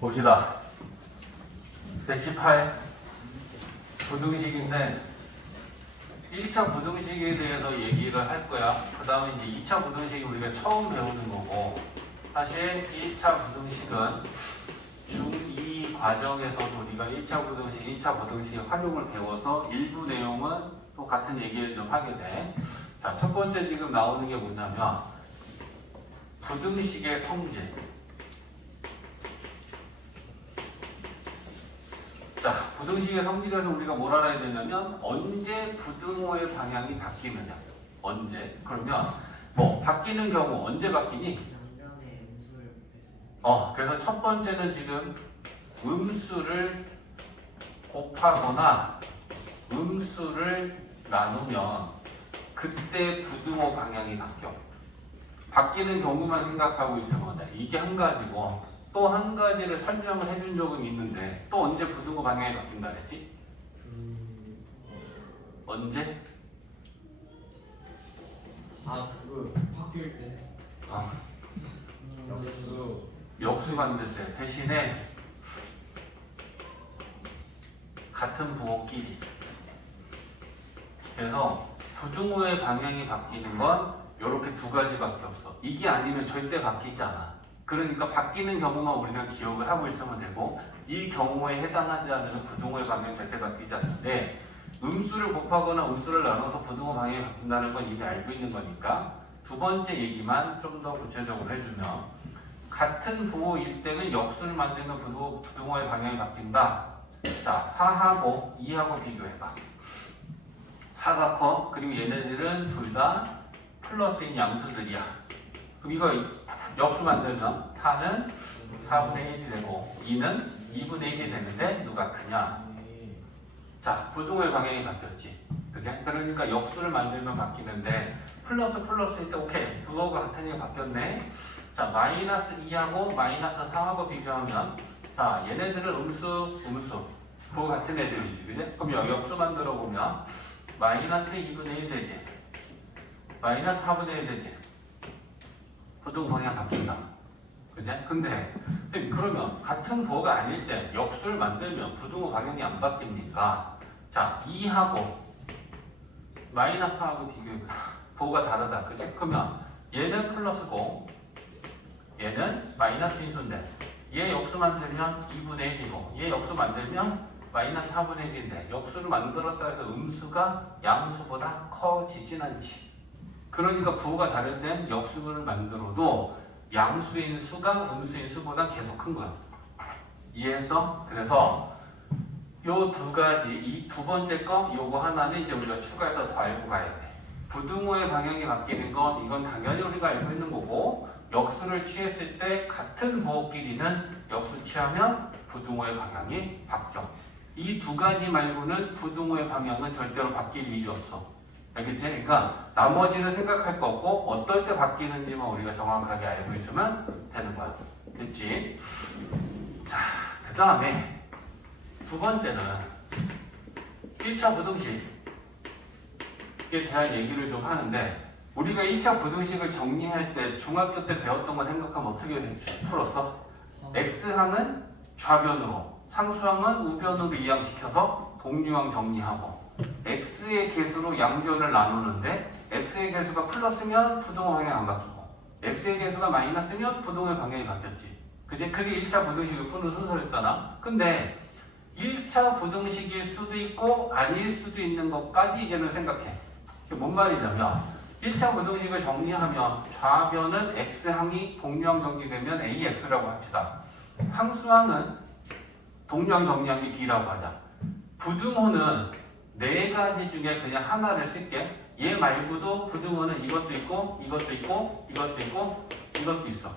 봅시다. 118 부등식인데 1차 부등식에 대해서 얘기를 할 거야. 그 다음에 이제 2차 부등식이 우리가 처음 배우는 거고, 사실 1차 부등식은 중2 과정에서도 우리가 1차 부등식, 2차 부등식의 활용을 배워서 일부 내용은 또 같은 얘기를 좀 하게 돼. 자, 첫 번째 지금 나오는 게 뭐냐면 부등식의 성질. 자, 부등식의 성질에서 우리가 뭘 알아야 되냐면 언제 부등호의 방향이 바뀌느냐. 언제? 그러면 뭐 바뀌는 경우 언제 바뀌니? 양변의 음수를 곱했을 그래서 첫 번째는 지금 음수를 곱하거나 음수를 나누면 그때 부등호 방향이 바뀌어. 바뀌는 경우만 생각하고 있으면 돼. 이게 한 가지고 또 한 가지를 설명을 해준 적은 있는데 또 언제 부등호 방향이 바뀐다 했지? 언제? 그거 바뀔 때 역수 만들 때 대신에 같은 부호끼리. 그래서 부등호의 방향이 바뀌는 건 이렇게 두 가지밖에 없어. 이게 아니면 절대 바뀌지 않아. 그러니까 바뀌는 경우만 우리는 기억을 하고 있으면 되고, 이 경우에 해당하지 않으면 부등호의 방향이 절대 바뀌지 않는데, 음수를 곱하거나 음수를 나눠서 부등호 방향이 바뀐다는 건 이미 알고 있는 거니까 두 번째 얘기만 좀 더 구체적으로 해주면, 같은 부호일 때는 역수를 만들면 부등호의 방향이 바뀐다. 자, 4하고 2하고 비교해봐. 4가 커. 그리고 얘네들은 둘 다 플러스인 양수들이야. 그럼 이거 역수 만들면 4는 4분의 1이 되고 2는 2분의 1이 되는데 누가 크냐? 자, 부등호의 방향이 바뀌었지. 그치? 그러니까 역수를 만들면 바뀌는데 플러스일 때 오케이. 부호가 같으니까 바뀌었네. 자, 마이너스 2하고 마이너스 4하고 비교하면 자, 얘네들은 음수 부호 같은 애들이지. 그치? 그럼 여기 역수 만들어 보면 마이너스 2분의 1 되지. 마이너스 4분의 1 되지. 부등호 방향 바뀐다. 그지? 근데 그러면 같은 부호가 아닐 때 역수를 만들면 부등호 방향이 안 바뀝니까? 자, 2하고 마이너스 4하고 비교해봐. 부호가 다르다. 그지? 그러면 얘는 플러스고 얘는 마이너스 인수인데 얘 역수 만들면 2분의 1이고 얘 역수 만들면 마이너스 4분의 1인데 역수를 만들었다 해서 음수가 양수보다 커지진 않지. 그러니까 부호가 다를 땐 역수를 만들어도 양수인 수가 음수인 수보다 계속 큰 거야. 이해했어? 그래서 요 두 가지, 이 두 번째 거, 요거 하나는 이제 우리가 추가해서 더 알고 가야 돼. 부등호의 방향이 바뀌는 건 이건 당연히 우리가 알고 있는 거고, 역수를 취했을 때 같은 부호끼리는 역수 취하면 부등호의 방향이 바뀌어. 이 두 가지 말고는 부등호의 방향은 절대로 바뀔 일이 없어. 알겠지? 그러니까 나머지는 생각할 거 없고 어떨 때 바뀌는지만 우리가 정확하게 알고 있으면 되는 거야. 됐지? 자, 그 다음에 두 번째는 1차 부등식에 대한 얘기를 좀 하는데, 우리가 1차 부등식을 정리할 때 중학교 때 배웠던 거 생각하면 어떻게 풀었어? x항은 좌변으로, 상수항은 우변으로 이항시켜서 동류항 정리하고, x의 개수로 양변을 나누는데 x의 개수가 플러스면 부등호 방향 안 바뀌고 x의 개수가 마이너스면 부등호의 방향이 바뀌었지. 그지? 그게 1차 부등식을 푸는 순서였잖아. 근데 1차 부등식일 수도 있고 아닐 수도 있는 것까지 이제는 생각해. 이게 뭔 말이냐면 1차 부등식을 정리하면 좌변은 x항이 동류항 정리되면 ax라고 합시다. 상수항은 동류항 정리한 게 b라고 하자. 부등호는 네 가지 중에 그냥 하나를 쓸게. 얘 말고도 부등호는 이것도 있고 이것도 있고 이것도 있고 이것도 있어.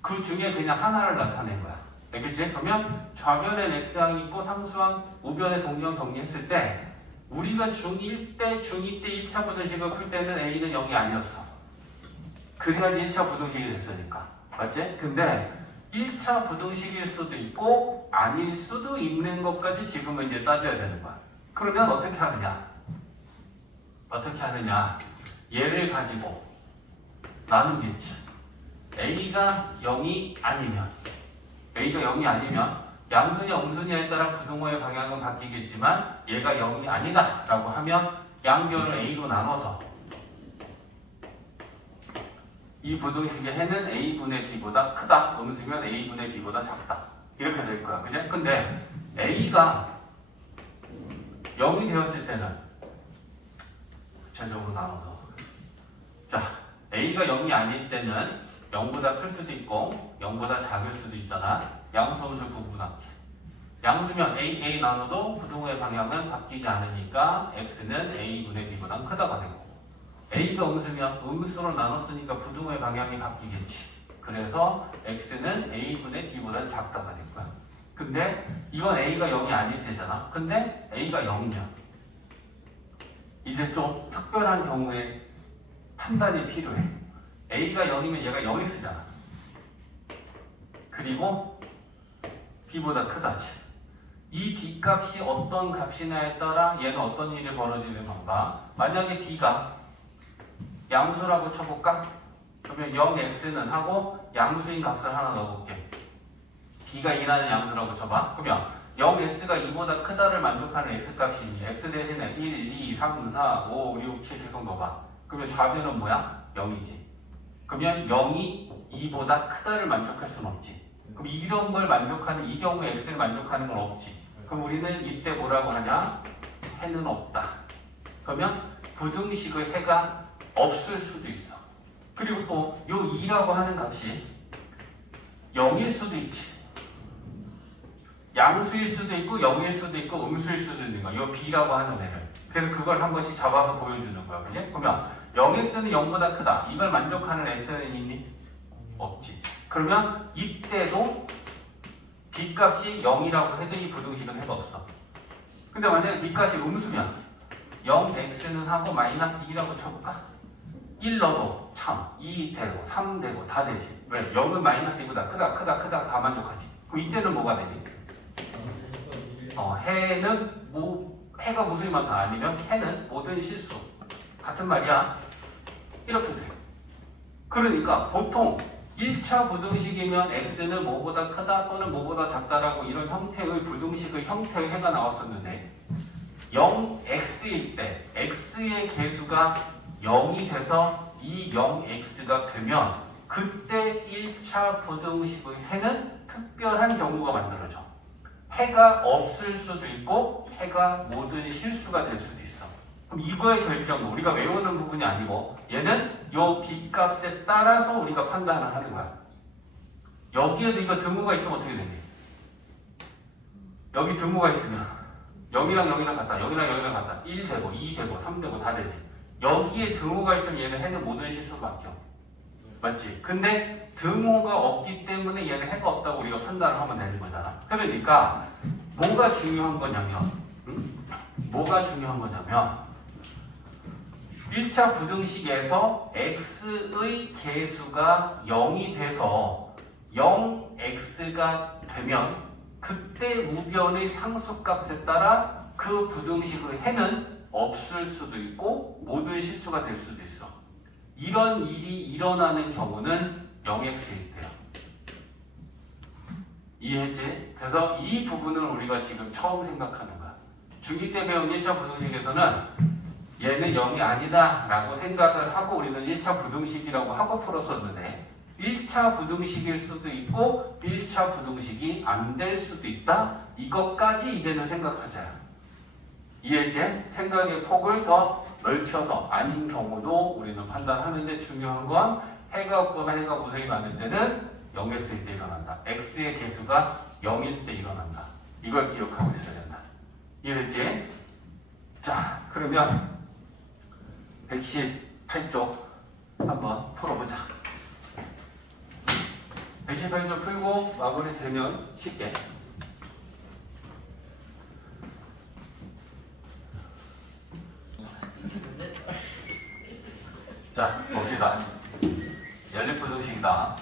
그 중에 그냥 하나를 나타낸 거야. 알겠지? 그러면 좌변에 x항이 있고 상수항, 우변에 동류항 정리했을 때 우리가 중1 때, 중2 때 1차 부등식을 풀 때는 a는 0이 아니었어. 그래야지 1차 부등식이 됐으니까. 맞지? 근데 1차 부등식일 수도 있고 아닐 수도 있는 것까지 지금은 이제 따져야 되는 거야. 그러면 어떻게 하느냐? 얘를 가지고 나누겠지. a가 0이 아니면 A가 0이 아니면 양수냐 음수냐에 따라 부등호의 방향은 바뀌겠지만 얘가 0이 아니다 라고 하면 양변을 A로 나눠서 이 부등식의 해는 A분의 B보다 크다, 음수면 A분의 B보다 작다 이렇게 될 거야. 그지? 근데 A가 0이 되었을 때는 구체적으로 나눠서 자, A가 0이 아닐 때는 0보다 클 수도 있고 0보다 작을 수도 있잖아. 양수, 음수 구분할게. 양수면 A 나눠도 부등호의 방향은 바뀌지 않으니까 X는 A분의 B보다 크다가 되고 A가 음수면 음수로 나눴으니까 부등호의 방향이 바뀌겠지. 그래서 X는 A분의 B보다 작다가 될 거야. 근데 이건 A가 0이 아닐 때잖아. 근데 A가 0이면 이제 좀 특별한 경우에 판단이 필요해. A가 0이면 얘가 0x잖아. 그리고 B보다 크다지. 이 B값이 어떤 값이냐에 따라 얘는 어떤 일이 벌어지는 건가? 만약에 B가 양수라고 쳐볼까? 그러면 0x는 하고 양수인 값을 하나 넣어볼게. B가 2라는 양수라고 쳐봐. 그러면 0x가 2보다 크다를 만족하는 x값이니 x 대신에 1, 2, 3, 4, 5, 6, 7 계속 넣어봐. 그러면 좌변은 뭐야? 0이지. 그러면 0이 2보다 크다를 만족할 수는 없지. 그럼 이런 걸 만족하는, 이 경우에 x를 만족하는 건 없지. 그럼 우리는 이때 뭐라고 하냐? 해는 없다. 그러면 부등식의 해가 없을 수도 있어. 그리고 또 요 2라고 하는 값이 0일 수도 있지. 양수일 수도 있고 0일 수도 있고 음수일 수도 있는 거야. 요 B라고 하는 애를. 그래서 그걸 한 번씩 잡아서 보여주는 거야. 그지? 그러면 0x는 0보다 크다. 이걸 만족하는 x는 있니? 없지. 그러면 이때도 B값이 0이라고 해도 이 부등식은 해가 없어. 근데 만약에 B값이 음수면 0x는 하고 마이너스 2라고 쳐볼까? 1 넣어도 참 2 되고 3 되고 다 되지. 왜? 0은 마이너스 2보다 크다 다 만족하지. 그럼 이때는 뭐가 되니? 해는 해가 무수히 많다 아니면 해는 모든 실수 같은 말이야. 이렇게 돼. 그러니까 보통 1차 부등식이면 x는 뭐보다 크다 또는 뭐보다 작다라고 이런 형태의 부등식의 형태의 해가 나왔었는데 0x일 때 x의 개수가 0이 돼서 이 0x가 되면 그때 1차 부등식의 해는 특별한 경우가 만들어져. 해가 없을 수도 있고 해가 모든 실수가 될 수도 있어. 그럼 이거의 결정은 우리가 외우는 부분이 아니고 얘는 요 B값에 따라서 우리가 판단을 하는 거야. 여기에도 이거 등호가 있으면 어떻게 되니? 여기 등호가 있으면 0이랑 0이랑 같다. 0이랑 0이랑 같다. 1 되고 2 되고 3 되고 다 되지. 여기에 등호가 있으면 얘는 해는 모든 실수가 바뀌어. 맞지? 근데 등호가 없기 때문에 얘는 해가 없다고 우리가 판단을 하면 되는 거잖아. 그러니까 뭐가 중요한 거냐면 뭐가 중요한 거냐면 1차 부등식에서 x의 개수가 0이 돼서 0x가 되면 그때 우변의 상수값에 따라 그 부등식의 해는 없을 수도 있고 모든 실수가 될 수도 있어. 이런 일이 일어나는 경우는 0x일 때야. 이해했지? 그래서 이 부분을 우리가 지금 처음 생각하는 거야. 중2 때 배운 1차 부등식에서는 얘는 0이 아니다 라고 생각을 하고 우리는 1차 부등식이라고 하고 풀었었는데 1차 부등식일 수도 있고 1차 부등식이 안 될 수도 있다. 이것까지 이제는 생각하자. 이해했지? 생각의 폭을 더 넓혀서 아닌 경우도 우리는 판단하는데 중요한 건 해가 없거나 해가 무수히 많을 때는 0x일 때 일어난다. x의 개수가 0일 때 일어난다. 이걸 기억하고 있어야 된다. 이해했지? 자, 그러면 118쪽 한번 풀어보자. 118쪽 풀고 마무리 되면 쉽게. 자, 봅시다. 연립부등식이다.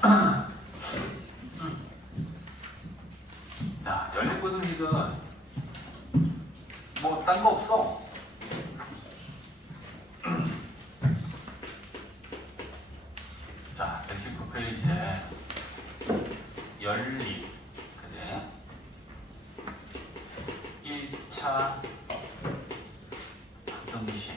자, 연립부등식은 뭐 딴 거 없어. 자, 119페이지에 연립 1차 부등식.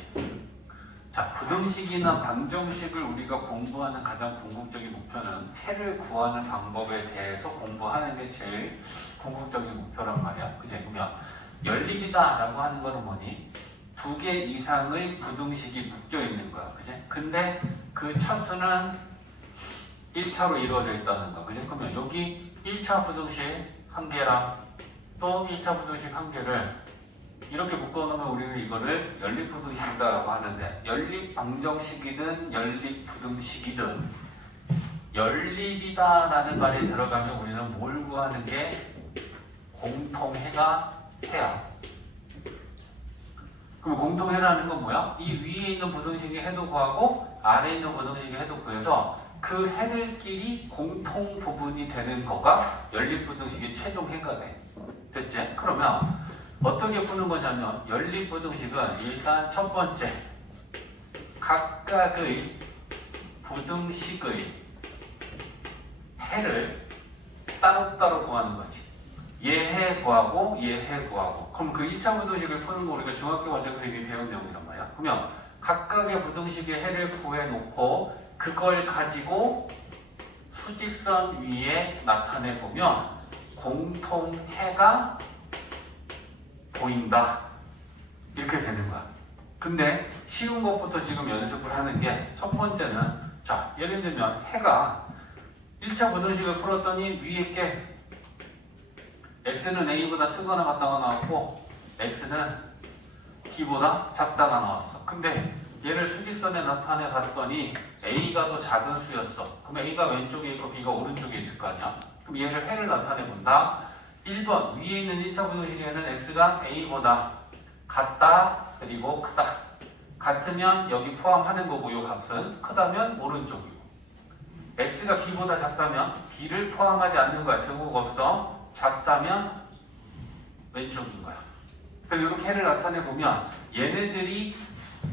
자, 부등식이나 방정식을 우리가 공부하는 가장 궁극적인 목표는 해를 구하는 방법에 대해서 공부하는 게 제일 궁극적인 목표란 말이야. 그지? 그러면 연립이다라고 하는 거는 뭐니? 2개 이상의 부등식이 묶여 있는 거야. 그지? 근데 그 차수는 1차로 이루어져 있다는 거. 그지? 그러면 여기 1차 부등식 한 개랑 또 1차 부등식 한 개를 이렇게 묶어놓으면 우리는 이거를 연립부등식이다라고 하는데, 연립방정식이든 연립부등식이든 연립이다라는 말에 들어가면 우리는 뭘 구하는 게 공통해가 해야. 그럼 공통해라는 건 뭐야? 이 위에 있는 부등식의 해도 구하고 아래에 있는 부등식의 해도 구해서 그 해들끼리 공통 부분이 되는 거가 연립부등식의 최종 해가 돼. 됐지? 그러면 어떻게 푸는 거냐면 연립부등식은 일단 첫 번째 각각의 부등식의 해를 따로따로 구하는 거지. 얘 해 구하고 얘 해 구하고. 그럼 그 1차 부등식을 푸는 거 우리가 중학교 과정에서 이미 배운 내용이란 말이야. 그러면 각각의 부등식의 해를 구해놓고 그걸 가지고 수직선 위에 나타내 보면 공통해가 보인다. 이렇게 되는 거야. 근데 쉬운 것부터 지금 연습을 하는 게 첫 번째는, 자, 예를 들면 해가 1차 부등식을 풀었더니 위에 게 x는 a보다 크거나 같다가 나왔고 x는 b보다 작다가 나왔어. 근데 얘를 수직선에 나타내 봤더니 a가 더 작은 수였어. 그럼 a가 왼쪽에 있고 b가 오른쪽에 있을 거 아니야. 그럼 얘를 해를 나타내 본다. 1번 위에 있는 1차 부등식에는 x가 a보다 같다 그리고 크다. 같으면 여기 포함하는 거고 요 값은 크다면 오른쪽이고, x가 b보다 작다면 b를 포함하지 않는 거야. 등호가 없어. 작다면 왼쪽인 거야. 그래서 이렇게 해를 나타내 보면 얘네들이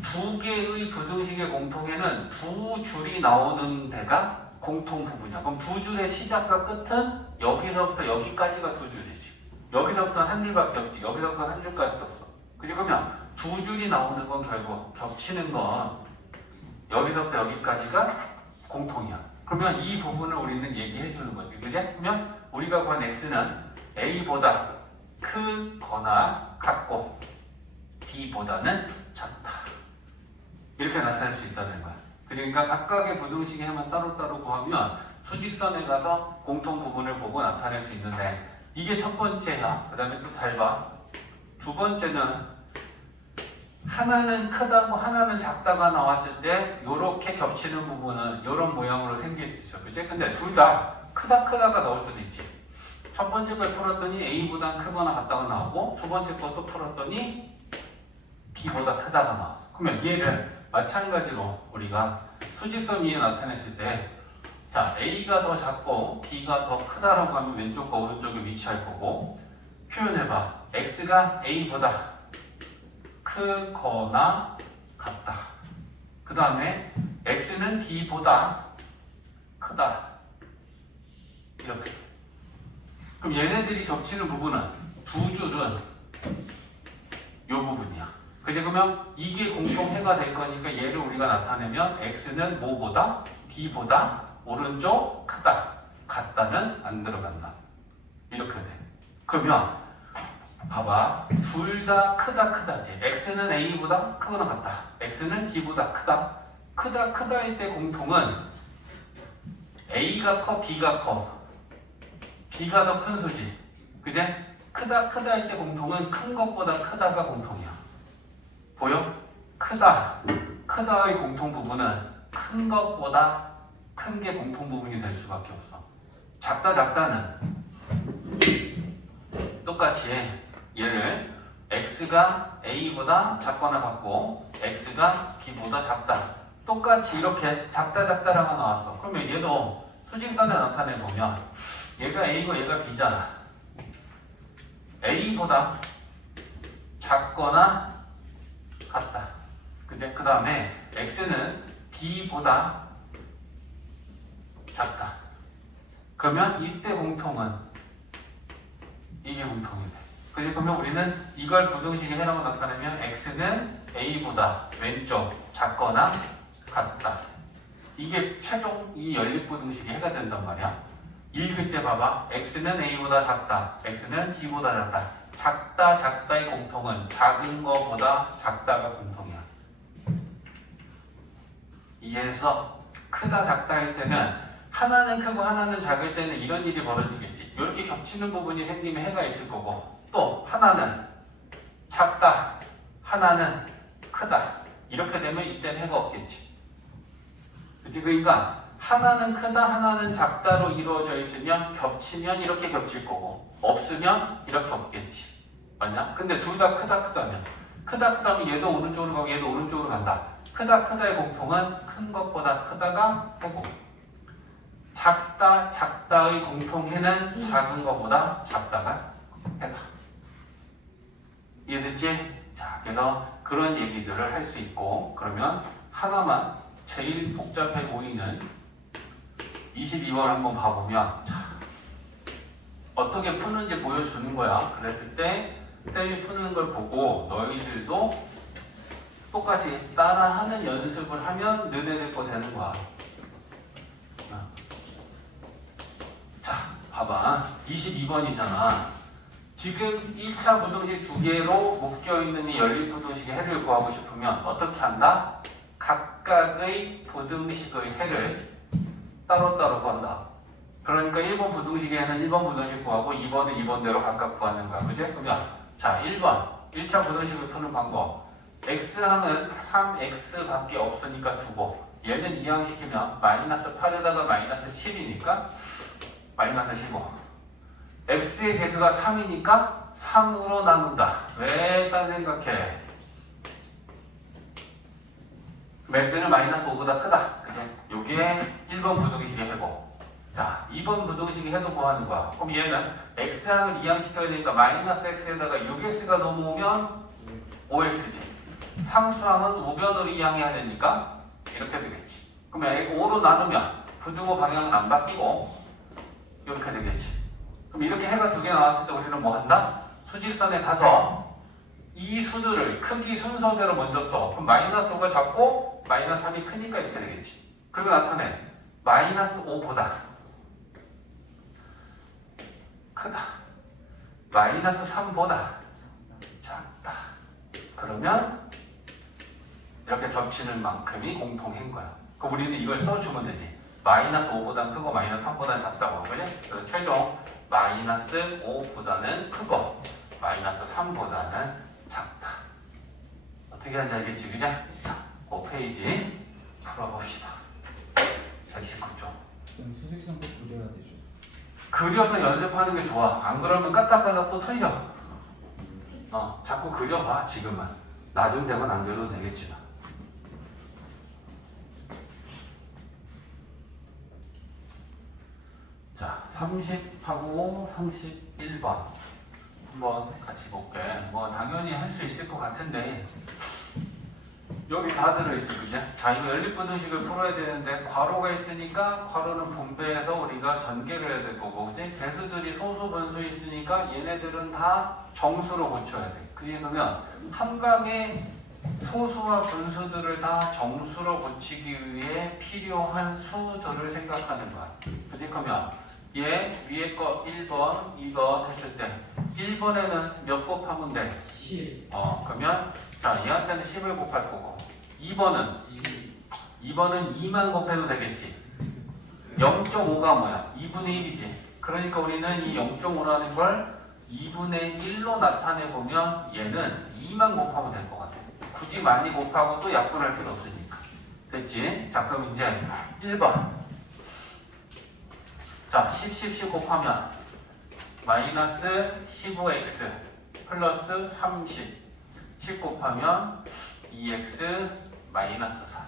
2개의 부등식의 공통에는 2줄이 나오는 데가 공통 부분이야. 그럼 2줄의 시작과 끝은 여기서부터 여기까지가 2줄이지. 여기서부터는 한 줄밖에 없지. 여기서부터는 한 줄밖에 없어. 그지? 그러면 2줄이 나오는 건 결국 겹치는 건 여기서부터 여기까지가 공통이야. 그러면 이 부분을 우리는 얘기해 주는 거지. 그지? 그러면 우리가 구한 x는 a보다 크거나 같고 b보다는 작다. 이렇게 나타낼 수 있다는 거야. 그러니까 각각의 부등식의 해만 따로따로 구하면 수직선에 가서 공통 부분을 보고 나타낼 수 있는데, 이게 첫 번째야. 그 다음에 또 잘 봐. 두 번째는 하나는 크다고 하나는 작다가 나왔을 때 이렇게 겹치는 부분은 이런 모양으로 생길 수 있어. 그치? 근데 둘 다 크다가 나올 수도 있지. 첫 번째 걸 풀었더니 a보다 크거나 같다가 나오고, 두 번째 것도 풀었더니 b보다 크다가 나왔어. 그러면 얘를 마찬가지로 우리가 수직선 위에 나타냈을 때, 자, a가 더 작고 b가 더 크다라고 하면 왼쪽과 오른쪽에 위치할 거고, 표현해봐. x가 a보다 크거나 같다. 그 다음에 x는 b보다 크다. 이렇게. 그럼 얘네들이 겹치는 부분은 두 줄은 이 부분이야. 그지? 그러면 이게 공통해가 될 거니까 얘를 우리가 나타내면 x는 뭐보다? b보다 오른쪽 크다. 같다는 안 들어간다. 이렇게 돼. 그러면 봐봐. 둘 다 크다지. x는 a보다 크거나 같다. x는 b보다 크다. 크다일 때 공통은 a가 커, b가 커. b가 더 큰 수지. 그제? 크다일 때 공통은 큰 것보다 크다가 공통이야. 보여? 크다의 공통 부분은 큰 것보다 큰 게 공통 부분이 될 수밖에 없어. 작다는 똑같이 얘를 x가 a보다 작거나 같고 x가 b보다 작다. 똑같이 이렇게 작다라고 나왔어. 그러면 얘도 수직선에 나타내 보면 얘가 a고 얘가 b잖아. a보다 작거나 같다. 그제? 그 다음에 x는 b보다 작다. 그러면 이때 공통은 이게 공통이 돼. 그지? 그러면 우리는 이걸 부등식의 해라고 나타내면 x는 a보다 왼쪽 작거나 같다. 이게 최종 이 연립부등식의 해가 된단 말이야. 읽을 때 봐봐. x는 a보다 작다. x는 b보다 작다. 작다 작다의 공통은 작은 거보다 작다가 공통이야. 이해해서 크다 작다 할 때는 하나는 크고 하나는 작을 때는 이런 일이 벌어지겠지. 이렇게 겹치는 부분이 생기면 해가 있을 거고, 또 하나는 작다 하나는 크다 이렇게 되면 이때는 해가 없겠지. 그치? 그러니까 하나는 크다 하나는 작다로 이루어져 있으면 겹치면 이렇게 겹칠 거고, 없으면 이렇게 없겠지. 맞냐? 근데 둘 다 크다면 얘도 오른쪽으로 가고 얘도 오른쪽으로 간다. 크다의 공통은 큰 것보다 크다가 해고, 작다의 공통해는 작은 것보다 작다가 해다. 이해됐지? 자, 그래서 그런 얘기들을 할 수 있고, 그러면 하나만 제일 복잡해 보이는 22번 한번 봐보면, 자, 어떻게 푸는지 보여주는 거야. 그랬을 때 쌤이 푸는 걸 보고 너희들도 똑같이 따라하는 연습을 하면 너네들 거 되는 거야. 자, 봐봐. 22번이잖아. 지금 1차 부등식 두 개로 묶여있는 이 연립부등식의 해를 구하고 싶으면 어떻게 한다? 각각의 부등식의 해를 따로따로 구한다. 그러니까 1번 부등식의 해는 1번 부등식 구하고 2번은 2번대로 각각 구하는 거야. 그지? 그러면 자, 1번 1차 부등식을 푸는 방법. x항은 3x밖에 없으니까 두고, 얘는 이항시키면 마이너스 8에다가 마이너스 7이니까 마이너스 15. x의 개수가 3이니까 3으로 나눈다. 왜 딴 생각해? x는 마이너스 5보다 크다. 그치? 요게 1번 부등식의 해고. 자, 2번 부등식의 해도 구하는 거야. 그럼 얘는 x항을 이항시켜야 되니까 마이너스 x에다가 6x가 넘어오면 5x지. 상수항은 우변으로 이항해야 되니까 이렇게 되겠지. 그러면 5로 나누면 부등호 방향은 안 바뀌고 이렇게 되겠지. 그럼 이렇게 해가 두 개 나왔을 때 우리는 뭐 한다? 수직선에 가서 이 수들을 크기 순서대로 먼저 써. 그럼 마이너스 5가 작고 마이너스 3이 크니까 이렇게 되겠지. 그리고 나타내. 마이너스 5보다 크다. 마이너스 3보다 작다. 그러면 이렇게 겹치는 만큼이 공통인 거야. 그럼 우리는 이걸 써주면 되지. 마이너스 5보다 크고 마이너스 3보다 작다고. 그지? 그래서 최종 마이너스 5보다는 크고 마이너스 3보다는 작다. 어떻게 하는지 알겠지? 그죠? 자, 그 페이지 풀어봅시다. 29쪽. 수직선 꼭 그려야 되죠. 그려서 연습하는 게 좋아. 안 그러면 까딱까딱 또 틀려. 자꾸 그려봐. 지금은. 나중 되면 안 그려도 되겠지만. 자, 30하고 31번 한번 같이 볼게. 뭐 당연히 할 수 있을 것 같은데 여기 다 들어있어. 그죠? 자, 이거 연립부등식을 풀어야 되는데 괄호가 있으니까 괄호는 분배해서 우리가 전개를 해야 될 거고, 그지? 배수들이 소수 분수 있으니까 얘네들은 다 정수로 고쳐야 돼. 그러면 한 방에 소수와 분수들을 다 정수로 고치기 위해 필요한 수들을 생각하는 거야. 그지? 그러면 얘 위에 거 1번, 2번 했을 때 1번에는 몇 곱하면 돼? 10, 그러면 자, 얘한테는 10을 곱할 거고, 2번은 2만 곱해도 되겠지. 0.5가 뭐야? 2분의 1이지. 그러니까 우리는 이 0.5라는 걸 2분의 1로 나타내보면 얘는 2만 곱하면 될 것 같아. 굳이 많이 곱하고 또 약분할 필요 없으니까. 됐지? 자, 그럼 이제 1번. 자, 10 곱하면 마이너스 15x 플러스 30. 10 곱하면 2x 마이너스 4.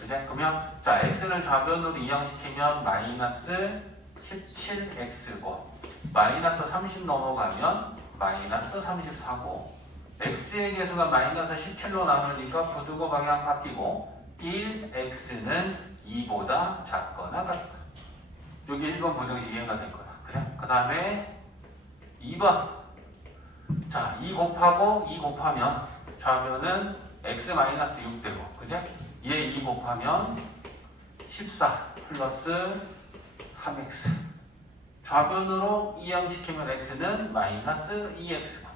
그래? 그러면 자, x는 좌변으로 이항시키면 마이너스 17x고, 마이너스 30 넘어가면 마이너스 34고, x의 개수가 마이너스 17로 나누니까 부등호 방향 바뀌고 1x는 2보다 작거나 같다. 여기 1번 부등식이 해가 될 거야. 그래? 그 다음에 2번. 자, 2 곱하고 2 곱하면 좌변은 x-6 되고, 그제? 얘 2 곱하면 14 플러스 3x. 좌변으로 이항시키면 x는 마이너스 2x고,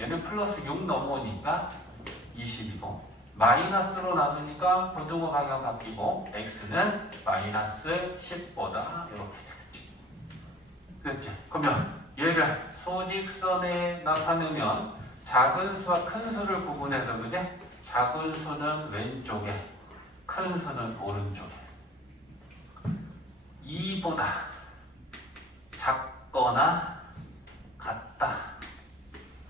얘는 플러스 6 넘어오니까 20이고, 마이너스로 나누니까 부등호 방향 바뀌고, x는 마이너스 10보다 이렇게 되겠지. 그렇지? 그러면 얘를 소직선에 나타내면 작은 수와 큰 수를 구분해서, 그제? 작은 수는 왼쪽에, 큰 수는 오른쪽에. 2보다 작거나 같다.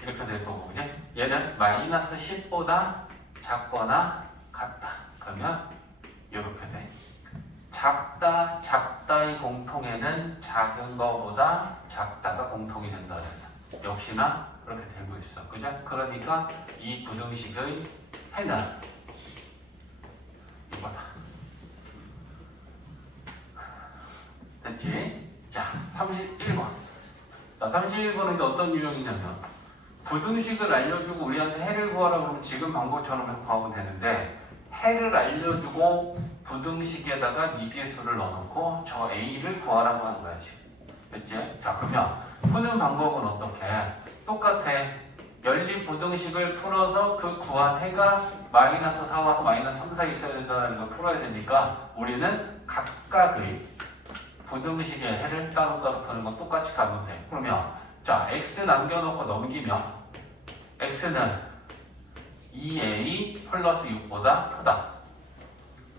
이렇게 될 거고, 그제? 얘는 마이너스 10보다 작거나 같다. 그러면 이렇게 돼. 작다, 작다의 공통에는 작은 거보다 작다가 공통이 된다 그랬어. 역시나 그렇게 되고 있어. 그죠? 그러니까 이 부등식의 해는 이거다. 됐지? 자, 31번. 자, 31번은 이제 어떤 유형이냐면, 부등식을 알려주고 우리한테 해를 구하라 그러면 지금 방법처럼 구하면 되는데, 해를 알려주고 부등식에다가 미지수를 넣어놓고 저 A를 구하라고 하는 거야, 지금. 됐지? 자, 그러면 푸는 방법은 어떻게? 똑같아. 연립 부등식을 풀어서 그 구한 해가 마이너스 4와서 마이너스 3 사이 있어야 된다는 걸 풀어야 되니까 우리는 각각의 부등식의 해를 따로따로 푸는 건 똑같이 가면 돼. 그러면 자, x 남겨놓고 넘기면 x는 2a 플러스 6보다 크다.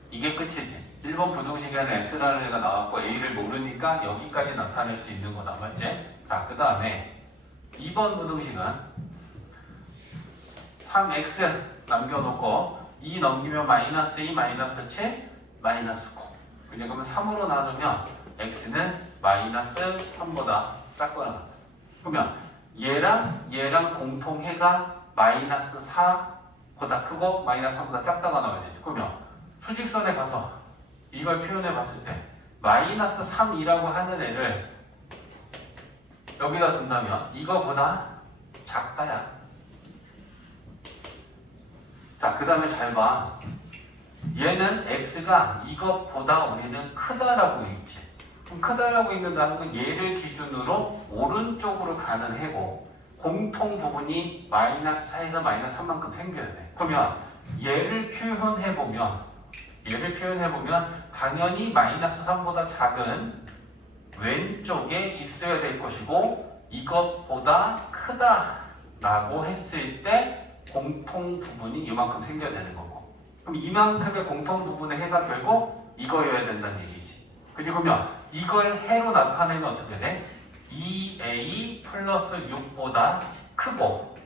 이게 끝이지. 1번 부등식에는 x라는 애가 나왔고 a를 모르니까 여기까지 나타낼 수 있는 거다. 맞지? 자, 그 다음에 2번 부등식은 3x 남겨놓고 2 넘기면 마이너스 2, 마이너스 7, 마이너스 9. 그죠? 그러면 3으로 나누면 x는 마이너스 3보다 작거나 같다. 그러면 얘랑 공통해가 마이너스 4보다 크고 마이너스 3보다 작다가 나와야 되죠. 그러면 수직선에 가서 이걸 표현해 봤을 때 마이너스 3이라고 하는 애를 여기다 쓴다면 이거보다 작다야. 자, 그 다음에 잘 봐. 얘는 x가 이것보다 우리는 크다라고 있지. 그럼 크다라고 있는다는 건 얘를 기준으로 오른쪽으로 가는 해고 공통 부분이 마이너스 4에서 마이너스 3만큼 생겨야 돼. 그러면 얘를 표현해보면 당연히 마이너스 3보다 작은 왼쪽에 있어야 될 것이고 이것보다 크다라고 했을 때 공통 부분이 이만큼 생겨야 되는 거고, 그럼 이만큼의 공통 부분의 해가 결국 이거여야 된다는 얘기지. 그치? 그러면 이걸 해로 나타내면 어떻게 돼? 2a 플러스 6보다 크고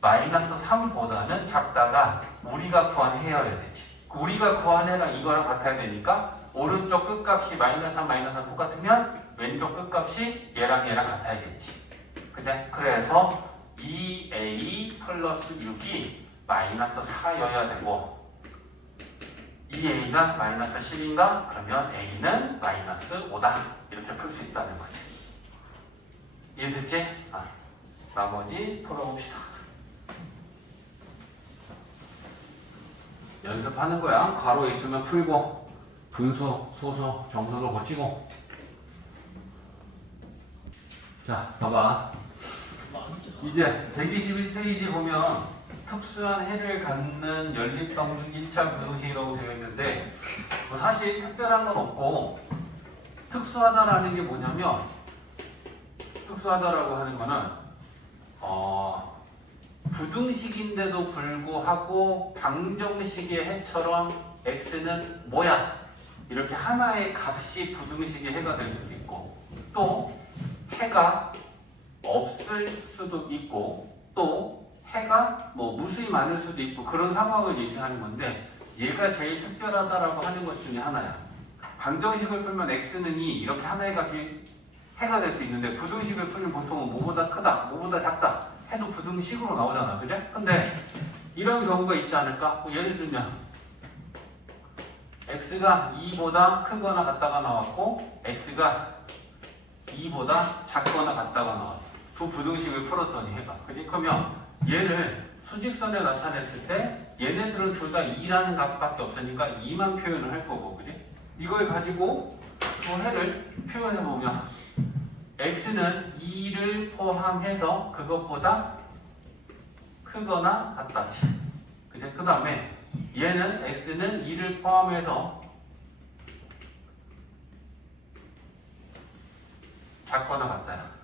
마이너스 3보다는 작다가 우리가 구한 해여야 되지. 우리가 구한 해랑 이거랑 같아야 되니까 오른쪽 끝값이 마이너스 3, 마이너스 3 똑같으면 왼쪽 끝값이 얘랑 같아야겠지. 그제? 그래서 2a 플러스 6이 마이너스 4여야 되고 2a가 마이너스 10인가? 그러면 a는 마이너스 5다. 이렇게 풀 수 있다는 거지. 이해됐지? 나머지 풀어봅시다. 연습하는 거야. 괄호 있으면 풀고 분수, 소수, 정수로 고치고. 자, 봐봐. 이제 121페이지 보면 특수한 해를 갖는 연립성중 1차 부등식이라고 되어 있는데 뭐 사실 특별한 건 없고, 특수하다라는 게 뭐냐면, 특수하다라고 하는 거는 부등식인데도 불구하고 방정식의 해처럼 x는 뭐야? 이렇게 하나의 값이 부등식의 해가 될 수도 있고, 또 해가 없을 수도 있고, 또 해가 뭐 무수히 많을 수도 있고, 그런 상황을 얘기하는 건데 얘가 제일 특별하다라고 하는 것 중에 하나야. 방정식을 풀면 x는 2 이렇게 하나의 값이 해가 될 수 있는데 부등식을 풀면 보통은 뭐보다 크다, 뭐보다 작다 해도 부등식으로 나오잖아. 그제? 근데 이런 경우가 있지 않을까? 뭐 예를 들면 x가 2보다 크거나 같다가 나왔고 x가 2보다 작거나 같다가 나왔어. 두 부등식을 풀었더니 해가. 그지? 그러면 얘를 수직선에 나타냈을 때 얘네들은 둘 다 2라는 값밖에 없으니까 2만 표현을 할 거고. 그지? 이걸 가지고 두 해를 표현해 보면 x는 2를 포함해서 그것보다 크거나 같다지. 그지? 그 다음에 얘는 x는 2를 포함해서 작거나 같다야.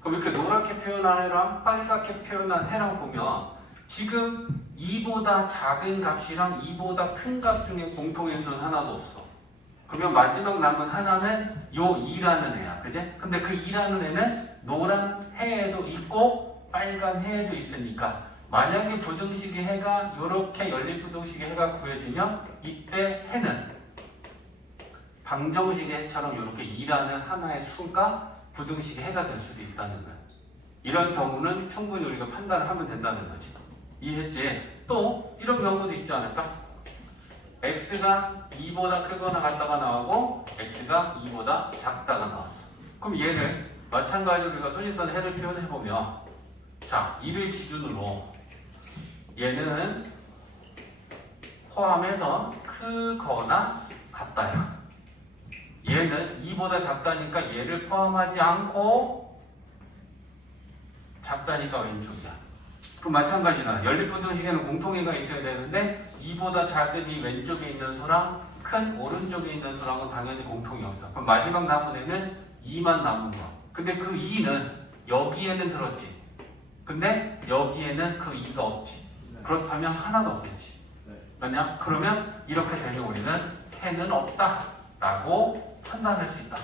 그럼 이렇게 노랗게 표현한 해랑 빨갛게 표현한 해랑 보면 지금 2보다 작은 값이랑 2보다 큰 값 중에 공통인수는 하나도 없어. 그러면 마지막 남은 하나는 요 2라는 애야. 그지? 근데 그 2라는 애는 노란 해에도 있고 빨간 해에도 있으니까 만약에 부등식의 해가 이렇게 연립부등식의 해가 구해지면 이때 해는 방정식의 해처럼 이렇게 2라는 하나의 수가 부등식의 해가 될 수도 있다는 거야. 이런 경우는 충분히 우리가 판단을 하면 된다는 거지. 이해했지? 또 이런 경우도 있지 않을까? x가 2보다 크거나 같다가 나오고 x가 2보다 작다가 나왔어. 그럼 얘를 마찬가지로 우리가 수직선 해를 표현해보면 자, 이를 기준으로 얘는 포함해서 크거나 같다야. 얘는 2보다 작다니까 얘를 포함하지 않고 작다니까 왼쪽이야. 그럼 마찬가지나 연립부등식에는 공통이가 있어야 되는데 2보다 작은 이 왼쪽에 있는 수랑 큰 오른쪽에 있는 수랑은 당연히 공통이 없어. 그럼 마지막 남은 애는 2만 남은 거야. 근데 그 2는 여기에는 들었지. 근데 여기에는 그 2가 없지. 그렇다면 하나도 없겠지. 맞냐? 그러면 이렇게 되면 우리는 해는 없다라고 판단할 수 있다.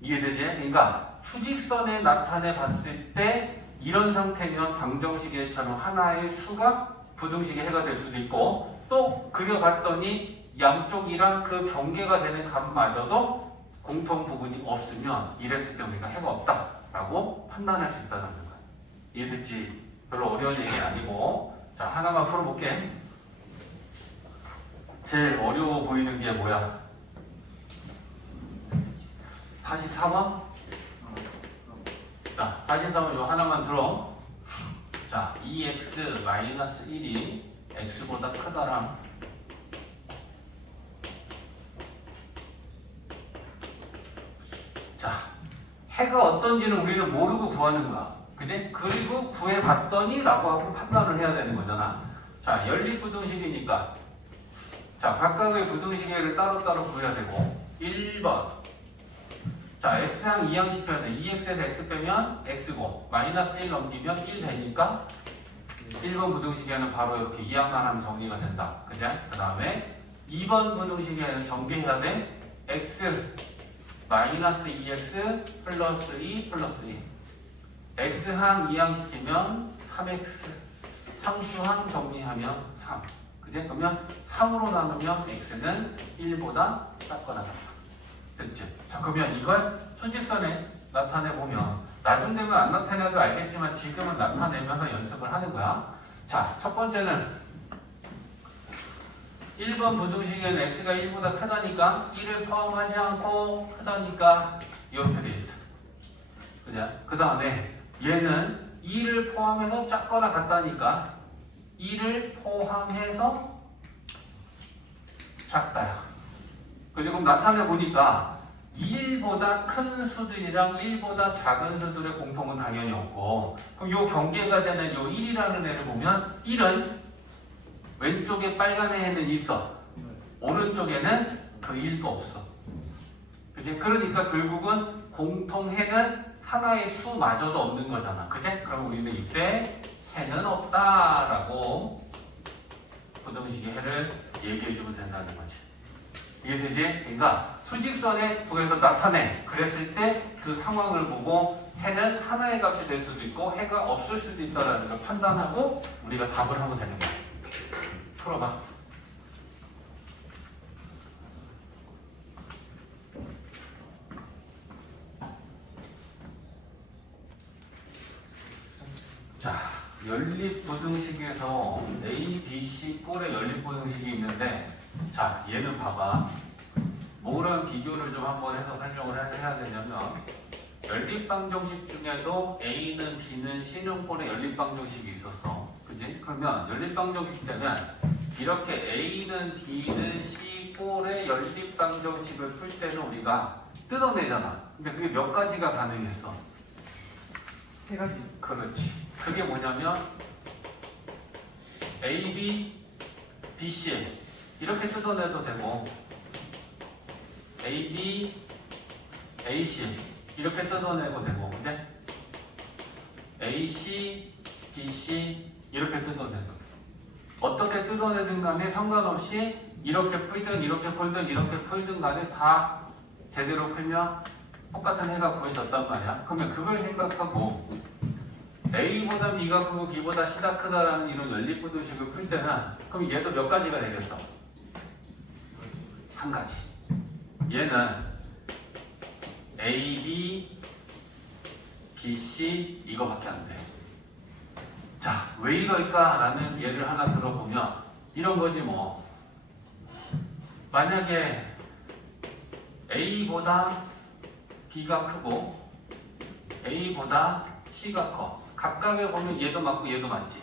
이해되지? 그러니까 수직선에 나타내 봤을 때 이런 상태면 방정식의 해처럼 하나의 수가 부등식의 해가 될 수도 있고 또 그려봤더니 양쪽이랑 그 경계가 되는 값마저도 공통 부분이 없으면 이랬을 때 우리가 해가 없다라고 판단할 수 있다는 거야. 이해됐지? 별로 어려운 얘기 아니고 자 하나만 풀어볼게. 제일 어려워 보이는 게 뭐야? 44번? 자, 44번 이거 하나만 들어. 자, 2x-1이 x보다 크다랑 자, 해가 어떤지는 우리는 모르고 구하는 거야. 그지? 그리고 구해봤더니 라고 하고 판단을 해야 되는 거잖아. 자, 연립부등식이니까 자, 각각의 부등식의 따로따로 구해야 되고 1번 자, x항 2항 시켜야 돼. 2x에서 x 빼면 x고 마이너스 1 넘기면 1 되니까 1번 부등식에는 바로 이렇게 2항만 하면 정리가 된다. 그죠? 그 다음에 2번 부등식에는 전개해야 돼. x 마이너스 2x 플러스 2 플러스 2 x항 2항 시키면 3x 상수항 정리하면 3 그죠? 그러면 3으로 나누면 x는 1보다 작거나 같다. 됐지? 자, 그러면 이걸 수직선에 나타내보면 나중 되면 안 나타내도 알겠지만 지금은 나타내면서 연습을 하는 거야. 자, 첫 번째는 1번 부등식에는 x가 1보다 크다니까 1을 포함하지 않고 크다니까 이렇게 돼 있어. 그죠? 그 다음에 얘는 2를 포함해서 작거나 같다니까 2를 포함해서 작다야. 그죠? 그럼 나타내 보니까 1보다 큰 수들이랑 1보다 작은 수들의 공통은 당연히 없고 그럼 요 경계가 되는 요 1이라는 애를 보면 1은 왼쪽에 빨간 애는 있어. 오른쪽에는 그 1도 없어. 그치? 그러니까 결국은 공통해는 하나의 수마저도 없는 거잖아. 그치? 그럼 우리는 이때 해는 없다라고 부등식의 해를 얘기해주면 된다는 거지. 이해되지? 그러니까 수직선에 구해서 나타내. 그랬을 때 그 상황을 보고 해는 하나의 값이 될 수도 있고 해가 없을 수도 있다는 걸 판단하고 우리가 답을 하면 되는 거야. 풀어봐. 자, 연립부등식에서 A, B, C 꼴의 연립부등식이 있는데 자, 얘는 봐봐. 뭐랑 비교를 좀 한번 해서 설명을 해야 되냐면 연립방정식 중에도 A는 B는 C는 꼴의 연립방정식이 있었어. 그지? 그러면 연립방정식 때는 이렇게 A는 B는 C 꼴의 연립방정식을 풀 때는 우리가 뜯어내잖아. 근데 그게 몇 가지가 가능했어? 세 가지. 그렇지. 그게 뭐냐면 A, B, B, C 이렇게 뜯어내도 되고 A, B, A, C 이렇게 뜯어내도 되고 근데 A, C, B, C 이렇게 뜯어내도 돼. 어떻게 뜯어내든 간에 상관없이 이렇게 풀든 이렇게 풀든 이렇게 풀든 간에 다 제대로 풀면 똑같은 해가 구해졌단 말이야. 그러면 그걸 생각하고 A보다 B가 크고 B보다 C가 크다라는 이런 연립부등식을 풀 때는 그럼 얘도 몇 가지가 되겠어? 한 가지. 얘는 A, B, B, C 이거밖에 안 돼. 자, 왜 이럴까라는 예를 하나 들어보면 이런 거지 뭐. 만약에 A보다 B가 크고 A보다 C가 커. 각각에 보면 얘도 맞고 얘도 맞지.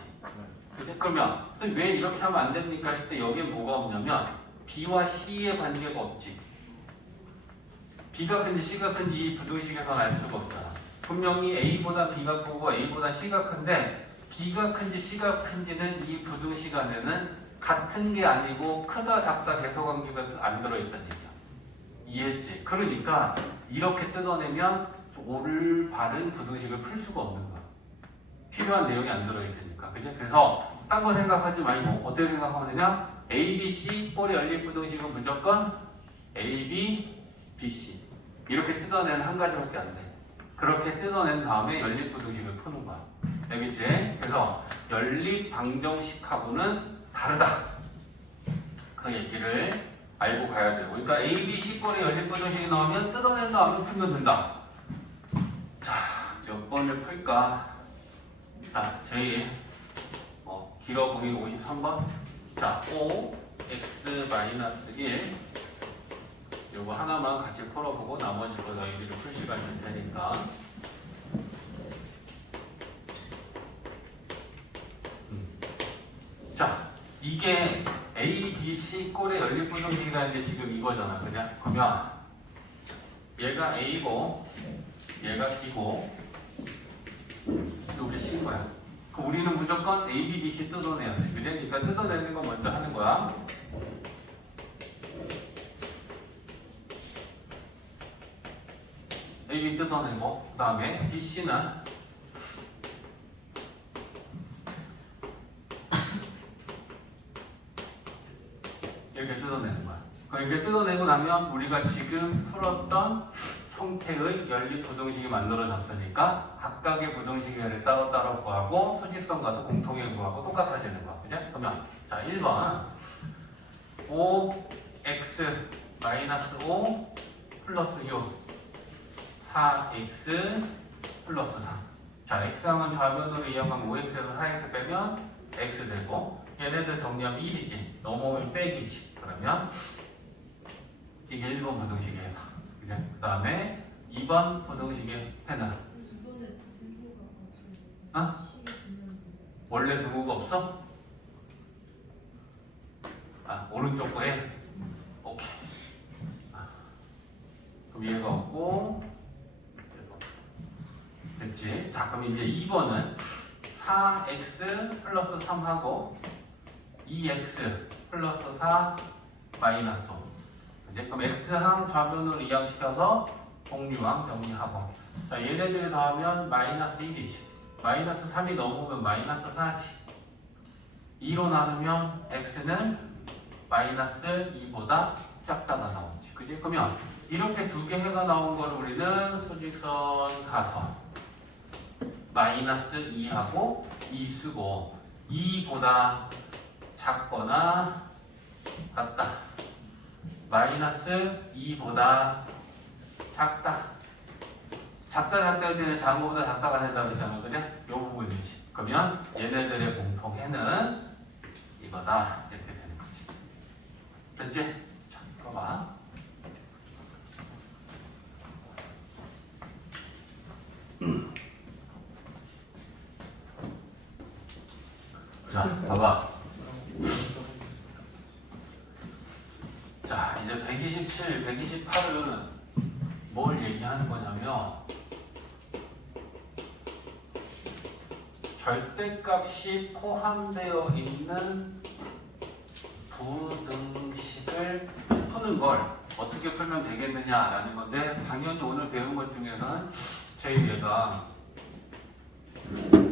그치? 그러면 왜 이렇게 하면 안 됩니까? 했을 때 여기에 뭐가 없냐면 B와 C의 관계가 없지. B가 큰지 C가 큰지 이 부등식에서는 알 수가 없잖아. 분명히 A보다 B가 크고 A보다 C가 큰데 B가 큰지 C가 큰지는 이 부등식 안에는 같은 게 아니고 크다 작다 대소관계가 안 들어있다는 얘기야. 이해했지? 그러니까 이렇게 뜯어내면 올바른 부등식을 풀 수가 없는 거야. 필요한 내용이 안 들어있으니까. 그치? 그래서 딴 거 생각하지 말고 어떻게 생각하면 되냐? A, B, C 꼴의 연립부등식은 무조건 A, B, B, C 이렇게 뜯어내는 한 가지밖에 안 돼. 그렇게 뜯어낸 다음에 연립부등식을 푸는 거야. 알겠지? 그래서 연립방정식하고는 다르다. 그 얘기를 알고 가야 되고. 그러니까 A, B, C 꼴의 연립부등식이 나오면 뜯어낸 다음에 풀면 된다. 자, 몇 번을 풀까? 자, 제일 길어 보이는 53번. 자, O, X-1 요거 하나만 같이 풀어보고 나머지 거 너희들이 풀 시간 줄 테니까. 자, 이게 A, B, C 꼴의 연립부등식이라는 게 지금 이거잖아. 그냥 그러면 얘가 A고 얘가 B고 여기 C인 거야. 그럼 우리는 무조건 A, B, B, C 뜯어내야 돼. 그지? 그러니까 뜯어내는 거 먼저 하는 거야. A, B 뜯어내고 그 다음에 B, C는 이렇게 뜯어내는 거야. 이렇게 뜯어내고 나면 우리가 지금 풀었던 형태의 연립부등식이 만들어졌으니까 각각의 부등식을 따로따로 구하고 수직선 가서 공통의 구하고 똑같아지는 거야. 그죠? 그러면 자 1번 5x-5 플러스 6 4x 플러스 3. 자 x항은 좌변으로 이용하면 5x에서 4x 빼면 x 되고 얘네들 정리하면 1이지. 넘어오면 빼기지. 그러면 이게 1번 부등식이에요. 그 다음에 2번 부등식의 해는 원래 증후가 없어? 오른쪽 거에? 오케이. 그럼 얘가 없고 됐지? 자 그럼 이제 2번은 4x 플러스 3하고 2x 플러스 4 마이너스 5. 그럼 x항 좌변으로 이항시켜서 공유항 정리하고 자 얘네들이 더하면 마이너스 1이지. 마이너스 3이 넘으면 마이너스 4지. 2로 나누면 x는 마이너스 2보다 작다가 나오지. 그지? 그러면 이렇게 두 개 해가 나온 걸 우리는 수직선 가서 마이너스 2하고 2 쓰고 2보다 작거나 같다. 마이너스 2보다 작다. 작다 할 때는 작은 것보다 작다가 된다고 했잖아. 그죠? 이 부분이지. 그러면 얘네들의 공통해는 이거다. 이렇게 되는 거지. 됐지? 자, 봐봐. 봐봐. 자, 이제 127, 128은 뭘 얘기하는 거냐면 절대값이 포함되어 있는 부등식을 푸는 걸 어떻게 풀면 되겠느냐라는 건데, 당연히 오늘 배운 것 중에는 제일 얘가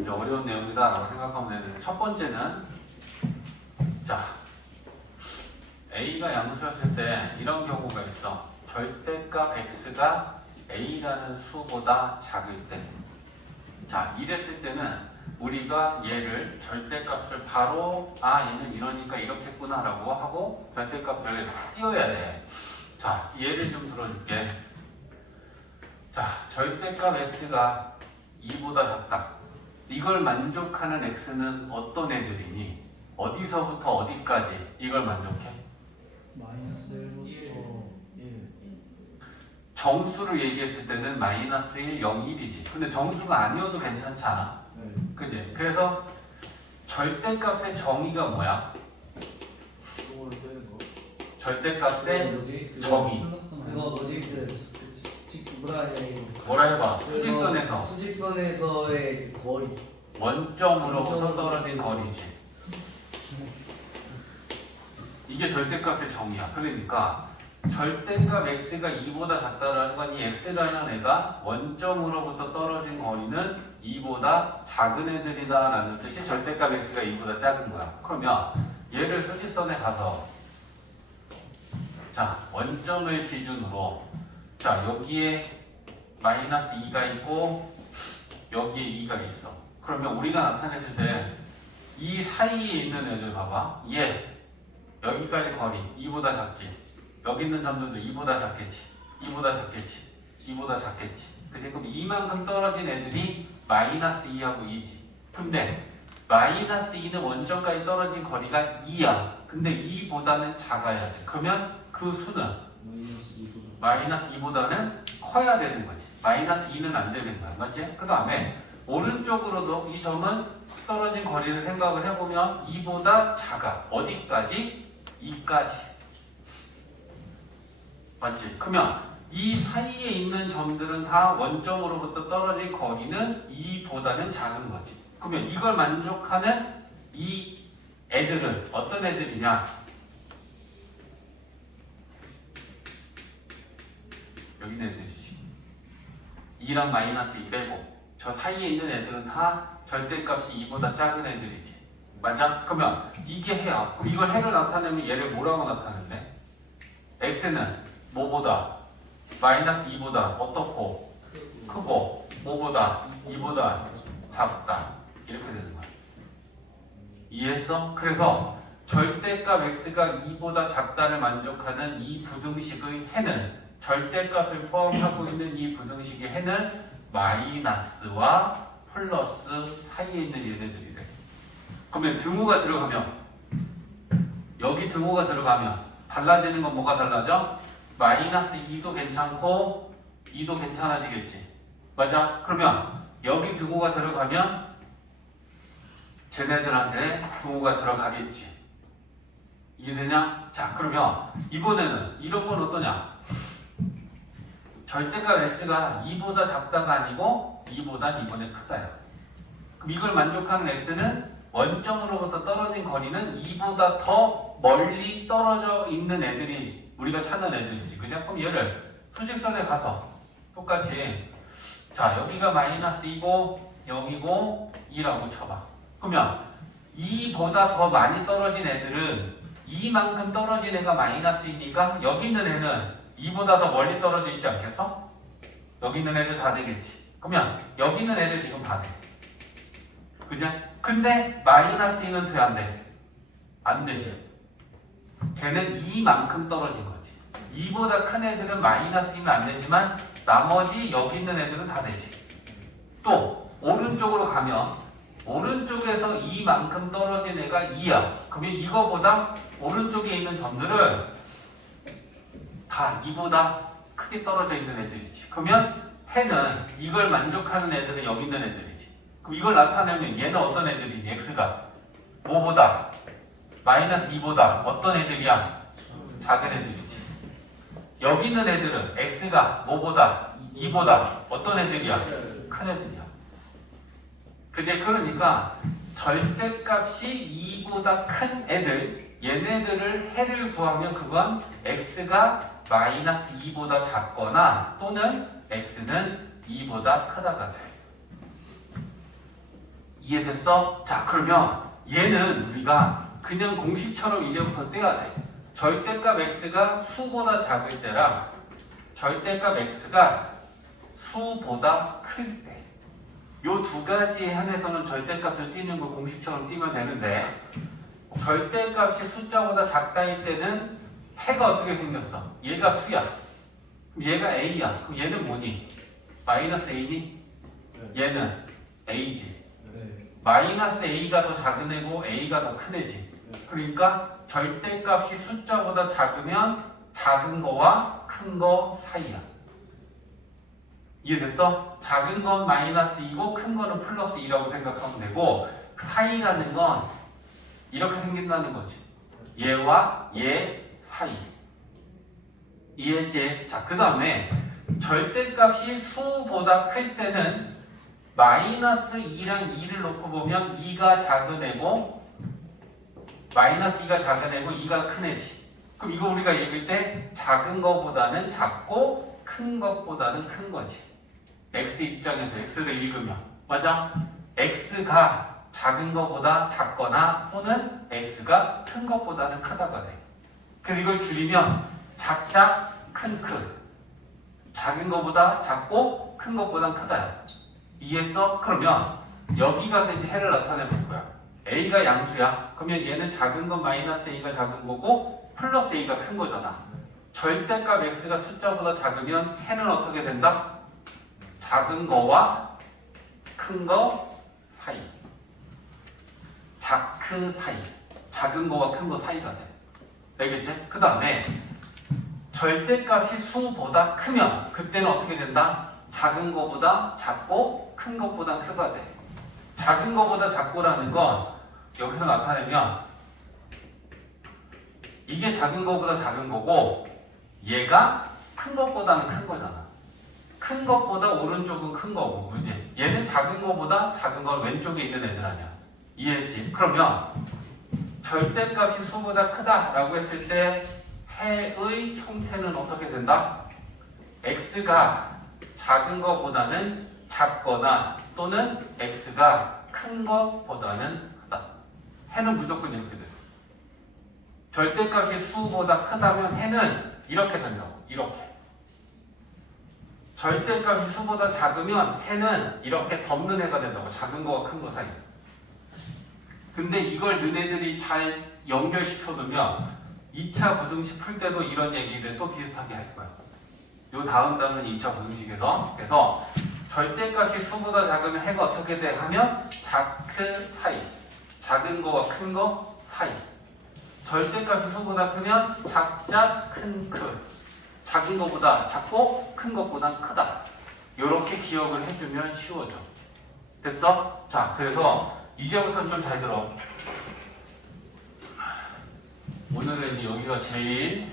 어려운 내용이다라고 생각하면 되는데, 첫 번째는 자, A가 양수였을 때 이런 경우가 있어. 절대값 X가 A라는 수보다 작을 때. 자, 이랬을 때는 우리가 얘를 절대값을 바로 얘는 이러니까 이렇겠구나 라고 하고 절대값을 띄워야 돼. 자, 예를 좀 들어줄게. 자, 절대값 X가 2보다 작다. 이걸 만족하는 X는 어떤 애들이니? 어디서부터 어디까지 이걸 만족해? 마이너스 1부터 1. 정수를 얘기했을 때는 마이너스 1, 0, 1이지. 근데 정수가 아니어도 괜찮지 않아? 네. 그지? 그래서 절대값의 정의가 뭐야? 이걸 빼는 거. 절대값의 뭐지? 정의. 그거 뭐지? 뭐라 해야 이거? 뭐라 해봐. 수직선에서 수직선에서의 거리. 원점으로부터 떨어진 거리지. 이게 절대값의 정의야. 그러니까 절대값 x가 2보다 작다라는 건 이 x라는 애가 원점으로부터 떨어진 거리는 2보다 작은 애들이다라는 뜻이 절대값 x가 2보다 작은 거야. 그러면 얘를 수직선에 가서 자, 원점을 기준으로 자, 여기에 마이너스 2가 있고 여기에 2가 있어. 그러면 우리가 나타냈을 때 이 사이에 있는 애들 봐봐. 얘 여기까지 거리 2보다 작지. 여기 있는 점들도 2보다 작겠지. 2보다 작겠지. 2보다 작겠지. 그치? 그럼 이만큼 떨어진 애들이 마이너스 2하고 2지. 근데 마이너스 2는 원점까지 떨어진 거리가 2야. 근데 2보다는 작아야 돼. 그러면 그 수는 마이너스 2보다는 커야 되는 거지. 마이너스 2는 안 되는 거야. 맞지? 그 다음에 오른쪽으로도 이 점은 떨어진 거리를 생각을 해보면 2보다 작아. 어디까지? 2까지. 맞지? 그러면 이 사이에 있는 점들은 다 원점으로부터 떨어진 거리는 2보다는 작은 거지. 그러면 이걸 만족하는 이 애들은 어떤 애들이냐? 여기 있는 애들이지. 2랑 마이너스 2 빼고 저 사이에 있는 애들은 다 절대값이 2보다 작은 애들이지. 맞아? 그러면 이게 해야. 그럼 이걸 해로 나타내면 얘를 뭐라고 나타낼래? x는 뭐보다? 마이너스 2보다 어떻고? 크고 뭐보다? 2보다 작다. 이렇게 되는 거야. 이해했어? 그래서 절대값 x가 2보다 작다를 만족하는 이 부등식의 해는 절대값을 포함하고 있는 이 부등식의 해는 마이너스와 플러스 사이에 있는 얘네들이 돼. 그러면 등호가 들어가면 여기 등호가 들어가면 달라지는 건 뭐가 달라져? 마이너스 2도 괜찮고 2도 괜찮아지겠지. 맞아? 그러면 여기 등호가 들어가면 쟤네들한테 등호가 들어가겠지. 이해되냐? 자, 그러면 이번에는 이런 건 어떠냐? 절대값 x가 2보다 작다가 아니고 2보다 이번에 크다야. 그럼 이걸 만족하는 x는 원점으로부터 떨어진 거리는 2보다 더 멀리 떨어져 있는 애들이 우리가 찾는 애들이지. 그죠? 그럼 얘를 수직선에 가서 똑같이 자, 여기가 마이너스 2고 0이고 2라고 쳐봐. 그러면 2보다 더 많이 떨어진 애들은 이만큼 떨어진 애가 마이너스이니까 여기 있는 애는 2보다 더 멀리 떨어져 있지 않겠어? 여기 있는 애들 다 되겠지. 그러면 여기 있는 애들 지금 다 돼. 그죠? 근데 마이너스 2는 돼, 안 돼? 안 되지. 걔는 2만큼 떨어진 거지. 2보다 큰 애들은 마이너스 2는 안 되지만 나머지 여기 있는 애들은 다 되지. 또 오른쪽으로 가면 오른쪽에서 2만큼 떨어진 애가 2야. 그러면 이거보다 오른쪽에 있는 점들은 다 2보다 크게 떨어져 있는 애들이지. 그러면 해는 이걸 만족하는 애들은 여기 있는 애들이지. 그럼 이걸 나타내면 얘는 어떤 애들이니? x가 뭐보다? 마이너스 2보다 어떤 애들이야? 작은 애들이지. 여기 있는 애들은 x가 뭐보다? 2보다 어떤 애들이야? 큰 애들이야. 그제? 그러니까 절대값이 2보다 큰 애들, 얘네들을 해를 구하면 그건 x가 마이너스 2보다 작거나 또는 x는 2보다 크다가 돼. 이해됐어? 자, 그러면 얘는 우리가 그냥 공식처럼 이제부터 떼야 돼. 절대값 x가 수보다 작을 때랑 절대값 x가 수보다 클 때. 요 두 가지에 한해서는 절대값을 띄는 거 공식처럼 띄면 되는데, 절대값이 숫자보다 작다일 때는 해가 어떻게 생겼어? 얘가 수야. 그럼 얘가 a야. 그럼 얘는 뭐니? 마이너스 a니? 얘는 a지. 네. 마이너스 a가 더 작은 애고 a가 더 큰 애지. 그러니까 절대값이 숫자보다 작으면 작은 거와 큰 거 사이야. 이해됐어? 작은 건 마이너스 2고 큰 거는 플러스 2라고 생각하면 되고, 사이라는 건 이렇게 생긴다는 거지. 얘와 얘 사이. 이해했지? 자, 그 다음에 절대값이 수보다 클 때는 마이너스 2랑 2를 놓고 보면 2가 작은 애고 마이너스 2가 작은 애고 2가 큰 애지. 그럼 이거 우리가 읽을 때 작은 거보다는 작고 큰 것보다는 큰 거지. x 입장에서 x를 읽으면 맞아? x가 작은 거보다 작거나 또는 x가 큰 것보다는 크다가 돼. 그래서 이걸 줄이면 작작 큰 작은 거보다 작고 큰 것보다 크다야. 이해했어? 그러면 여기 가서 이제 해를 나타내 볼 거야. a가 양수야. 그러면 얘는 작은 건 마이너스 a가 작은 거고 플러스 a가 큰 거잖아. 절대값 x가 숫자보다 작으면 해는 어떻게 된다? 작은 거와 큰 거 사이. 큰 사이. 작은 거와 큰 거 사이가 돼. 알겠지? 그 다음에 절대값이 수보다 크면 그때는 어떻게 된다? 작은 거보다 작고 큰 것보다 크가 돼. 작은 거보다 작고라는 건 여기서 나타내면 이게 작은 거보다 작은 거고 얘가 큰 것보다는 큰 거잖아. 큰 것보다 오른쪽은 큰 거고, 그지? 얘는 작은 거보다 작은 건 왼쪽에 있는 애들 아니야. 이해했지? 그러면 절대값이 수보다 크다라고 했을 때 해의 형태는 어떻게 된다? x가 작은 것보다는 작거나 또는 x가 큰 것보다는 크다. 해는 무조건 이렇게 돼. 절대값이 수보다 크다면 해는 이렇게 된다고. 이렇게. 절대값이 수보다 작으면 해는 이렇게 덮는 해가 된다고. 작은 거와 큰 거 사이. 근데 이걸 너네들이 잘 연결시켜 두면 2차 부등식 풀 때도 이런 얘기를 또 비슷하게 할 거야. 요 다음 단은 2차 부등식에서. 그래서 절대값이 수보다 작으면 해가 어떻게 돼? 하면 큰 사이. 작은 거와 큰 거 사이. 절대값이 수보다 크면 작작 큰 작은 거보다 작고 큰 것보다 크다. 요렇게 기억을 해주면 쉬워져. 됐어? 자, 그래서 이제부터는 좀 잘 들어. 오늘은 이제 여기가 제일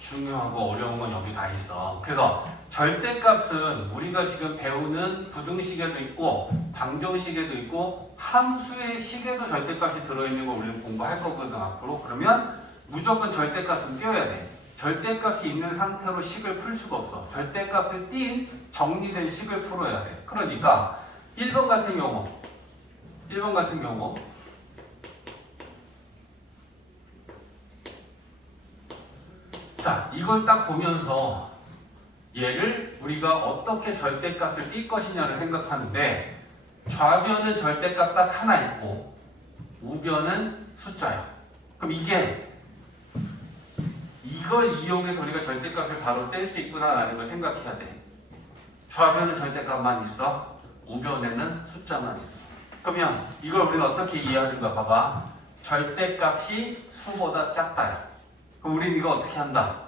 중요하고 어려운 건 여기 다 있어. 그래서 절대값은 우리가 지금 배우는 부등식에도 있고 방정식에도 있고 함수의 식에도 절대값이 들어있는 거 우리는 공부할 거거든 앞으로. 그러면 무조건 절대값은 띄워야 돼. 절대값이 있는 상태로 식을 풀 수가 없어. 절대값을 띈 정리된 식을 풀어야 돼. 그러니까 1번 같은 경우 자, 이걸 딱 보면서 얘를 우리가 어떻게 절대값을 띌 것이냐를 생각하는데, 좌변은 절대값 딱 하나 있고 우변은 숫자야. 그럼 이걸 이용해서 우리가 절대값을 바로 뗄 수 있구나라는 걸 생각해야 돼. 좌변은 절대값만 있어. 우변에는 숫자만 있어. 그러면 이걸 우리는 어떻게 이해하는가 봐봐. 절대값이 수보다 작다야. 그럼 우리는 이거 어떻게 한다?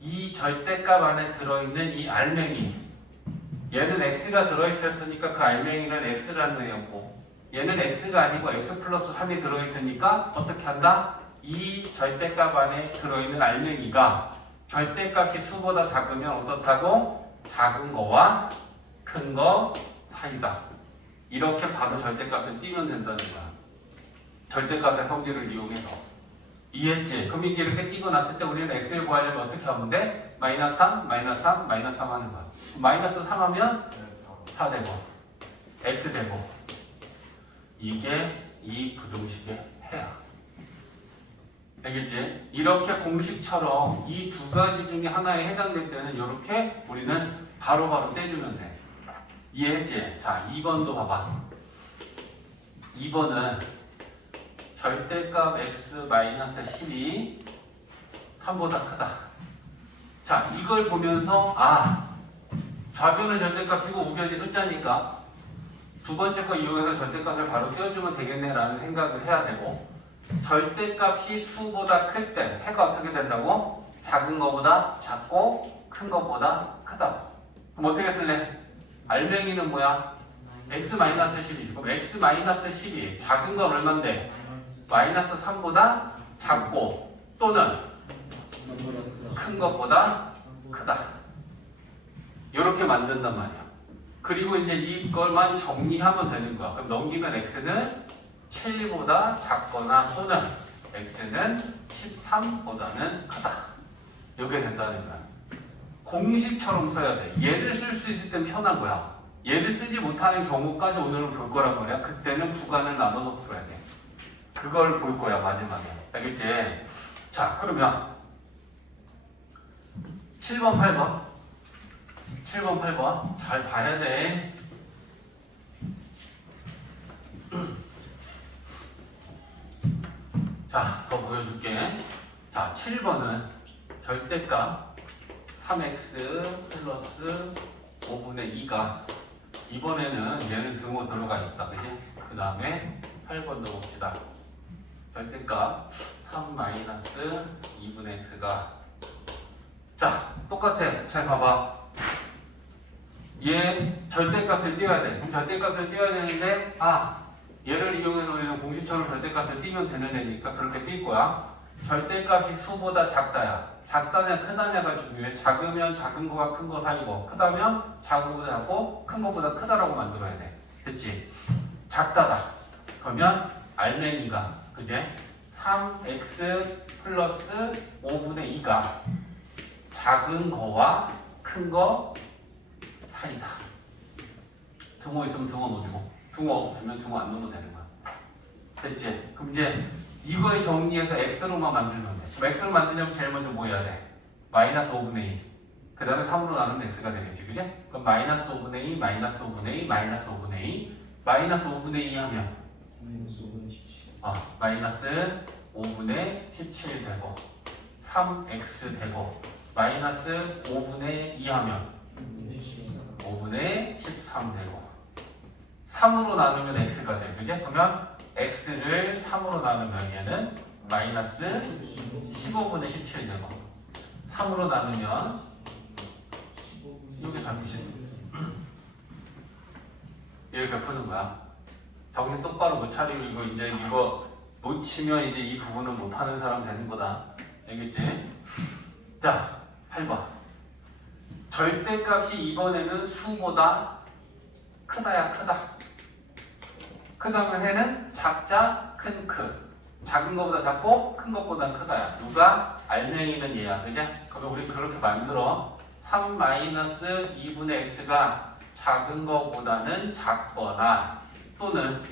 이 절대값 안에 들어있는 이 알맹이, 얘는 x가 들어있었으니까 그 알맹이는 x라는 애였고 얘는 x가 아니고 x 플러스 3이 들어있으니까 어떻게 한다? 이 절대값 안에 들어있는 알맹이가 절대값이 수보다 작으면 어떻다고? 작은 거와 큰 거 사이다. 이렇게 바로 절대값을 띄면 된다는 거야. 절대값의 성질을 이용해서. 이해했지? 그럼 이게 이렇게 띄고 났을 때 우리는 x를 구하려면 어떻게 하면 돼? 마이너스 3, 마이너스 3, 마이너스 3 하는 거야. 마이너스 3 하면 4 되고 x 되고 이게 이 부등식의 해야. 알겠지? 이렇게 공식처럼 이 두 가지 중에 하나에 해당될 때는 이렇게 우리는 바로바로 떼주면 돼. 이해했지? 자, 2번도 봐봐. 2번은 절대값 x-12 3보다 크다. 자, 이걸 보면서 좌변은 절대값이고 우변이 숫자니까 두 번째 거 이용해서 절대값을 바로 띄워주면 되겠네라는 생각을 해야 되고, 절대값이 수보다 클 때 해가 어떻게 된다고? 작은 거보다 작고 큰 거보다 크다. 그럼 어떻게 쓸래? 알맹이는 뭐야? x-12. 그럼 x-12 작은 건 얼만데? 마이너스 3보다 작고 또는 큰 것보다 크다. 이렇게 만든단 말이야. 그리고 이제 이걸만 정리하면 되는 거야. 그럼 넘기면 x는 7보다 작거나 또는 x는 13보다는 크다. 이렇게 된다는 거야. 공식처럼 써야 돼. 얘를 쓸 수 있을 땐 편한 거야. 얘를 쓰지 못하는 경우까지 오늘은 볼 거란 말이야. 그때는 구간을 나눠서 풀어야 돼. 그걸 볼 거야, 마지막에. 알겠지? 자, 그러면 7번, 8번. 7번, 8번. 잘 봐야 돼. 자, 더 보여줄게. 자, 7번은 절대값 3x 플러스 5분의 2가 이번에는 얘는 등호 들어가 있다. 그지? 그 다음에 8번도 봅시다. 절대값 3 마이너스 2분의 x가 자, 똑같아. 잘 봐봐. 얘 절대값을 띄워야 돼. 그럼 절대값을 띄워야 되는데 얘를 이용해서 우리는 공식처럼 절대값을 띄면 되는 애니까 그렇게 띄 거야. 절대값이 수보다 작다야. 작다냐 크다냐가 중요해. 작으면 작은 거가 큰 거 사이고 크다면 작은 거보다 작고 큰 거보다 크다라고 만들어야 돼. 됐지? 작다다. 그러면 알맹이가 그제 3x 플러스 5분의 2가 작은 거와 큰 거 사이다. 등호 있으면 등호 넣어주고 등호 없으면 등호 안 넣으면 되는 거야. 됐지? 그럼 이제 이거에 정리해서 x로만 만들면 돼. 그럼 x로 만들려면 제일 먼저 뭐 해야 돼? 마이너스 5분의 2. 그 다음에 3으로 나누면 x가 되겠지. 그지? 그럼 마이너스 5분의 2, 마이너스 5분의 2, 마이너스 5분의 2. 마이너스 5분의 2 하면 마이너스 5분의 17. 마이너스 5분의 17 되고 3x 되고 마이너스 5분의 2 하면 5분의 13 되고 3으로 나누면 x가 돼. 그지? 그러면 x를 3으로 나누면 얘는 마이너스 15분의 17 되고 3으로 나누면 이게 답이지. 이렇게 푸는 거야. 정신 똑바로 못 차리고 이거 놓치면 이제 이 부분은 못하는 사람 되는 거다. 알겠지? 자, 8번. 절대값이 이번에는 수보다 크다야 크다. 크다면 해는 작자 큰 크. 작은 것보다 작고 큰 것보다 크다야. 누가? 알맹이는 얘야. 그지? 그럼 우리 그렇게 만들어. 3 마이너스 2분의 x가 작은 것보다는 작거나 또는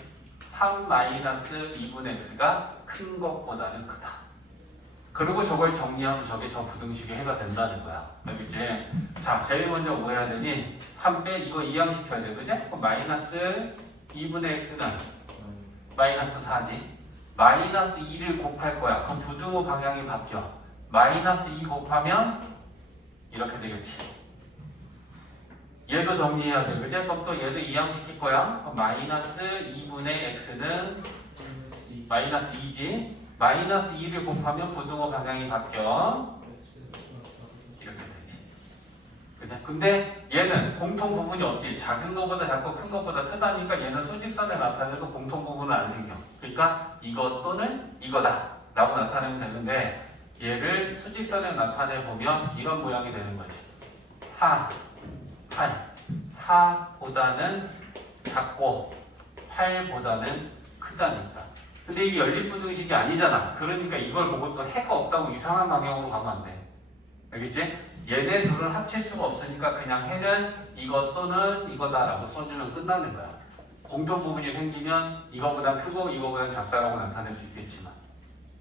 3 마이너스 2분의 x가 큰 것보다는 크다. 그리고 저걸 정리하면 저게 저 부등식의 해가 된다는 거야. 알겠지? 자, 제일 먼저 뭐 해야 되니? 3 빼 이거 이항시켜야 돼. 그지? 그럼 마이너스 2분의 x는 마이너스 4지. 마이너스 2를 곱할 거야. 그럼 부등호 방향이 바뀌어. 마이너스 2 곱하면 이렇게 되겠지. 얘도 정리해야 돼. 그지? 그럼 또 얘도 이항시킬 거야. 그럼 마이너스 2분의 x는 마이너스 2지. 마이너스 2를 곱하면 부등호 방향이 바뀌어. 이렇게 되지. 그죠? 그치? 근데 얘는 공통 부분이 없지. 작은 것보다 작고 큰 것보다 크다니까 얘는 수직선에 나타내도 공통 부분은 안 생겨. 그러니까 이것 또는 이거다 라고 나타내면 되는데 얘를 수직선에 나타내 보면 이런 모양이 되는 거지. 4, 8. 4보다는 작고 8보다는 크다니까. 근데 이게 연립부등식이 아니잖아. 그러니까 이걸 보고 또 해가 없다고 이상한 방향으로 가면 안 돼. 알겠지? 얘네 둘을 합칠 수가 없으니까 그냥 해는 이것 또는 이거다라고 써주면 끝나는 거야. 공통 부분이 생기면 이거보다 크고 이거보다 작다라고 나타낼 수 있겠지만.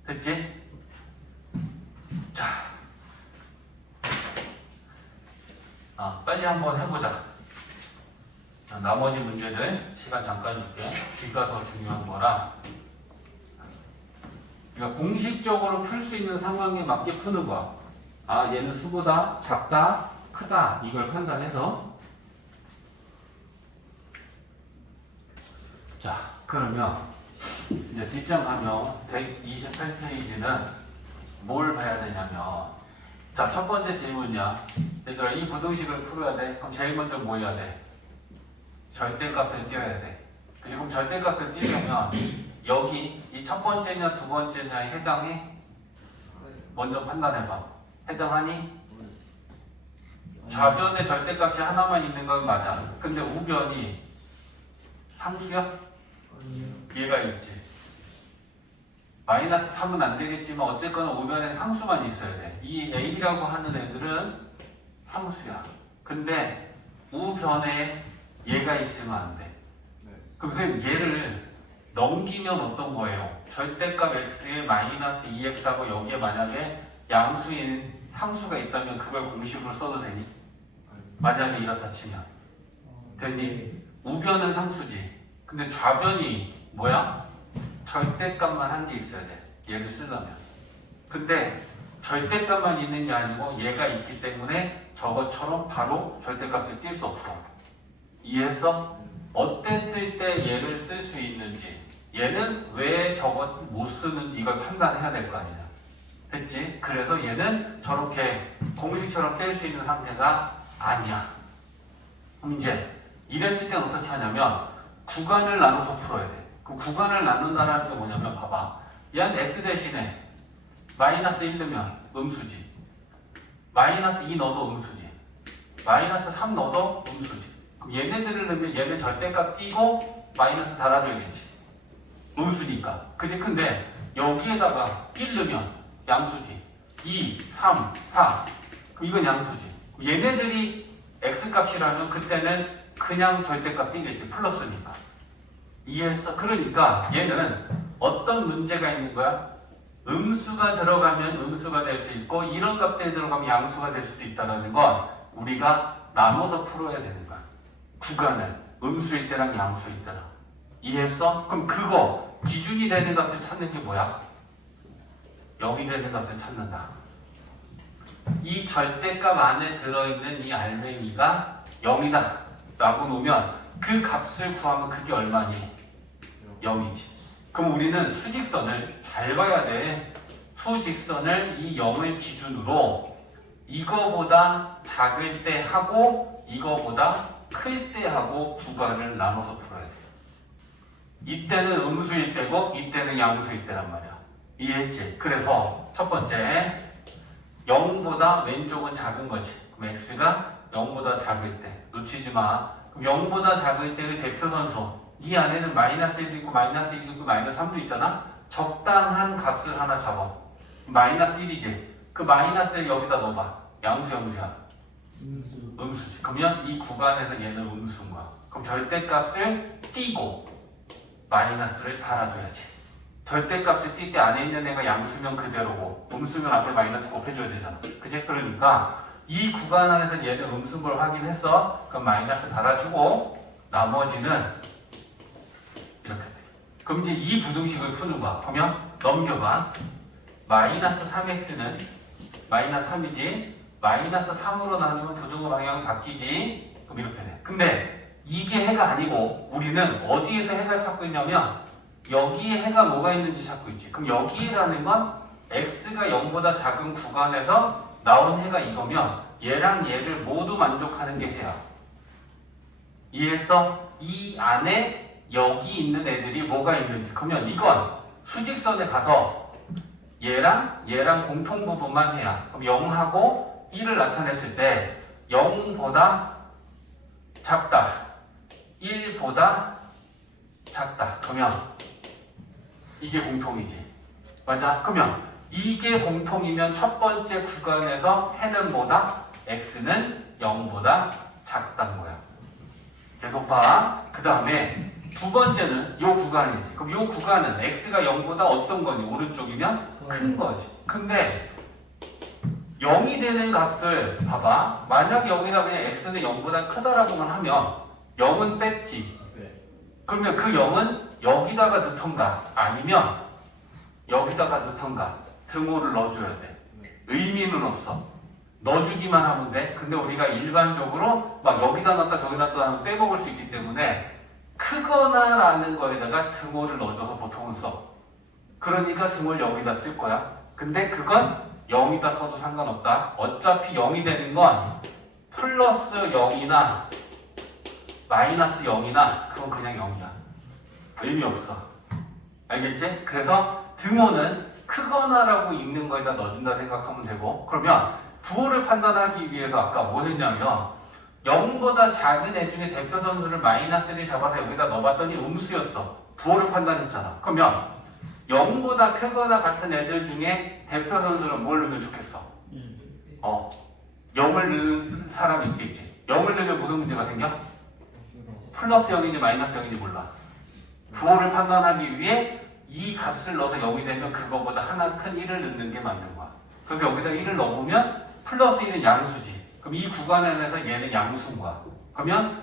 됐지? 자, 빨리 한번 해보자. 나머지 문제들 시간 잠깐 줄게. G가 더 중요한 거라. 그러니까 공식적으로 풀 수 있는 상황에 맞게 푸는 거야. 얘는 수보다 작다, 크다 이걸 판단해서. 자, 그러면 이제 뒷장 가면 128페이지는 뭘 봐야 되냐면, 자, 첫 번째 질문이야. 얘들아, 이 부등식을 풀어야 돼. 그럼 제일 먼저 뭐 해야 돼? 절대값을 띄워야 돼. 그럼 절대값을 띄우려면 여기 이 첫 번째냐 두 번째냐에 해당해? 먼저 판단해봐. 해당하니? 좌변의 절대값이 하나만 있는 건 맞아. 근데 우변이 상수야? 아니요. 얘가 있지. 마이너스 3은 안 되겠지만 어쨌거나 우변에 상수만 있어야 돼. 이 A라고 하는 애들은 상수야. 근데 우변에 얘가 있으면 안 돼. 그럼 선생님 얘를 넘기면 어떤 거예요? 절대값 x에 마이너스 2x하고 여기에 만약에 양수인 상수가 있다면 그걸 공식으로 써도 되니? 만약에 이렇다 치면 되니? 우변은 상수지. 근데 좌변이 뭐야? 절대값만 한 게 있어야 돼. 얘를 쓰려면. 근데 절대값만 있는 게 아니고 얘가 있기 때문에 저것처럼 바로 절대값을 띌 수 없어. 이해했어? 어땠을 때 얘를 쓸 수 있는지, 얘는 왜 저것 못 쓰는지 이걸 판단해야 될 거 아니야. 됐지? 그래서 얘는 저렇게 공식처럼 뗄 수 있는 상태가 아니야. 그럼 이제 이랬을 땐 어떻게 하냐면 구간을 나눠서 풀어야 돼. 그 구간을 나눈다는 게 뭐냐면 봐봐. 얘한테 x 대신에 마이너스 1 넣으면 음수지. 마이너스 2 넣어도 음수지. 마이너스 3 넣어도 음수지. 그럼 얘네들을 넣으면 얘는 절대값 띄고 마이너스 달아줘야겠지. 음수니까. 그치? 근데 여기에다가 1 넣으면 양수지. 2, 3, 4. 그럼 이건 양수지. 얘네들이 x값이라면 그때는 그냥 절대값 띄겠지. 플러스니까. 이해했어? 그러니까 얘는 어떤 문제가 있는 거야? 음수가 들어가면 음수가 될 수 있고 이런 값들이 들어가면 양수가 될 수도 있다는 건 우리가 나눠서 풀어야 되는 거야. 구간을 음수일 때랑 양수일 때랑. 이해했어? 그럼 그거 기준이 되는 값을 찾는 게 뭐야? 여기 되는 값을 찾는다. 이 절대값 안에 들어있는 이 알맹이가 0이다 라고 놓으면 그 값을 구하면 그게 얼마니? 0이지. 그럼 우리는 수직선을 잘 봐야 돼. 수직선을 이 0을 기준으로 이거보다 작을 때 하고 이거보다 클 때 하고 구간을 나눠서 풀어야 돼. 이때는 음수일 때고 이때는 양수일 때란 말이야. 이해했지? 그래서 첫 번째 0보다 왼쪽은 작은 거지. 그럼 x가 0보다 작을 때 놓치지 마. 그럼 0보다 작을 때의 대표선수 이 안에는 마이너스 1도 있고 마이너스 1도 있고 마이너스 3도 있잖아. 적당한 값을 하나 잡아. 마이너스 1이지. 그 마이너스를 여기다 넣어봐. 양수 양수야. 음수지. 그러면 이 구간에서 얘는 음수인 거야. 그럼 절대값을 띄고 마이너스를 달아줘야지. 절대값을 띌 때 안에 있는 애가 양수면 그대로고 음수면 앞에 마이너스 곱해줘야 되잖아. 그치? 그러니까 이 구간 안에서 얘는 음수인 걸 확인했어. 그럼 마이너스 달아주고 나머지는 이렇게 돼. 그럼 이제 이 부등식을 푸는 거야. 그러면 넘겨봐. 마이너스 3x는 마이너스 3이지. 마이너스 3으로 나누면 부등호 방향이 바뀌지. 그럼 이렇게 돼. 근데 이게 해가 아니고 우리는 어디에서 해가 찾고 있냐면 여기에 해가 뭐가 있는지 찾고 있지. 그럼 여기라는 건 x가 0보다 작은 구간에서 나온 해가 이거면 얘랑 얘를 모두 만족하는 게 해야. 이해했어? 이 안에 여기 있는 애들이 뭐가 있는지. 그러면 이건 수직선에 가서 얘랑 얘랑 공통 부분만 해야. 그럼 0하고 1을 나타냈을 때 0보다 작다. 1보다 작다. 그러면 이게 공통이지. 맞아? 그러면 이게 공통이면 첫 번째 구간에서 해는 뭐다? x는 0보다 작다는 거야. 계속 봐. 그 다음에 두 번째는 이 구간이지. 그럼 이 구간은 x가 0보다 어떤 거니? 오른쪽이면 큰 거지. 근데 0이 되는 값을 봐봐. 만약에 여기다 그냥 x는 0보다 크다라고만 하면 0은 뺐지. 그러면 그 0은 여기다가 넣던가 아니면 여기다가 넣던가 등호를 넣어줘야 돼. 의미는 없어. 넣어주기만 하면 돼. 근데 우리가 일반적으로 막 여기다 넣었다 저기다 넣었다 하면 빼먹을 수 있기 때문에 크거나 라는 거에다가 등호를 넣어줘서 보통은 써. 그러니까 등호를 여기다 쓸 거야. 근데 그건 0이다 써도 상관없다. 어차피 0이 되는 건 플러스 0이나 마이너스 0이나 그건 그냥 0이야. 의미 없어. 알겠지? 그래서 등호는 크거나라고 읽는 거에다 넣어준다 생각하면 되고, 그러면 부호를 판단하기 위해서 아까 뭐 했냐면 0보다 작은 애 중에 대표 선수를 마이너스를 잡아서 여기다 넣어봤더니 음수였어. 부호를 판단했잖아. 그러면 0보다 크거나 같은 애들 중에 대표 선수는 뭘 넣으면 좋겠어? 0을 넣는 사람이 있겠지. 0을 넣으면 무슨 문제가 생겨? 플러스 0인지 마이너스 0인지 몰라. 부호를 판단하기 위해 이 값을 넣어서 0이 되면 그거보다 하나 큰 1을 넣는 게 맞는 거야. 그래서 여기다 1을 넣으면 플러스 1은 양수지. 그럼 이 구간 안에서 얘는 양수인 거야. 그러면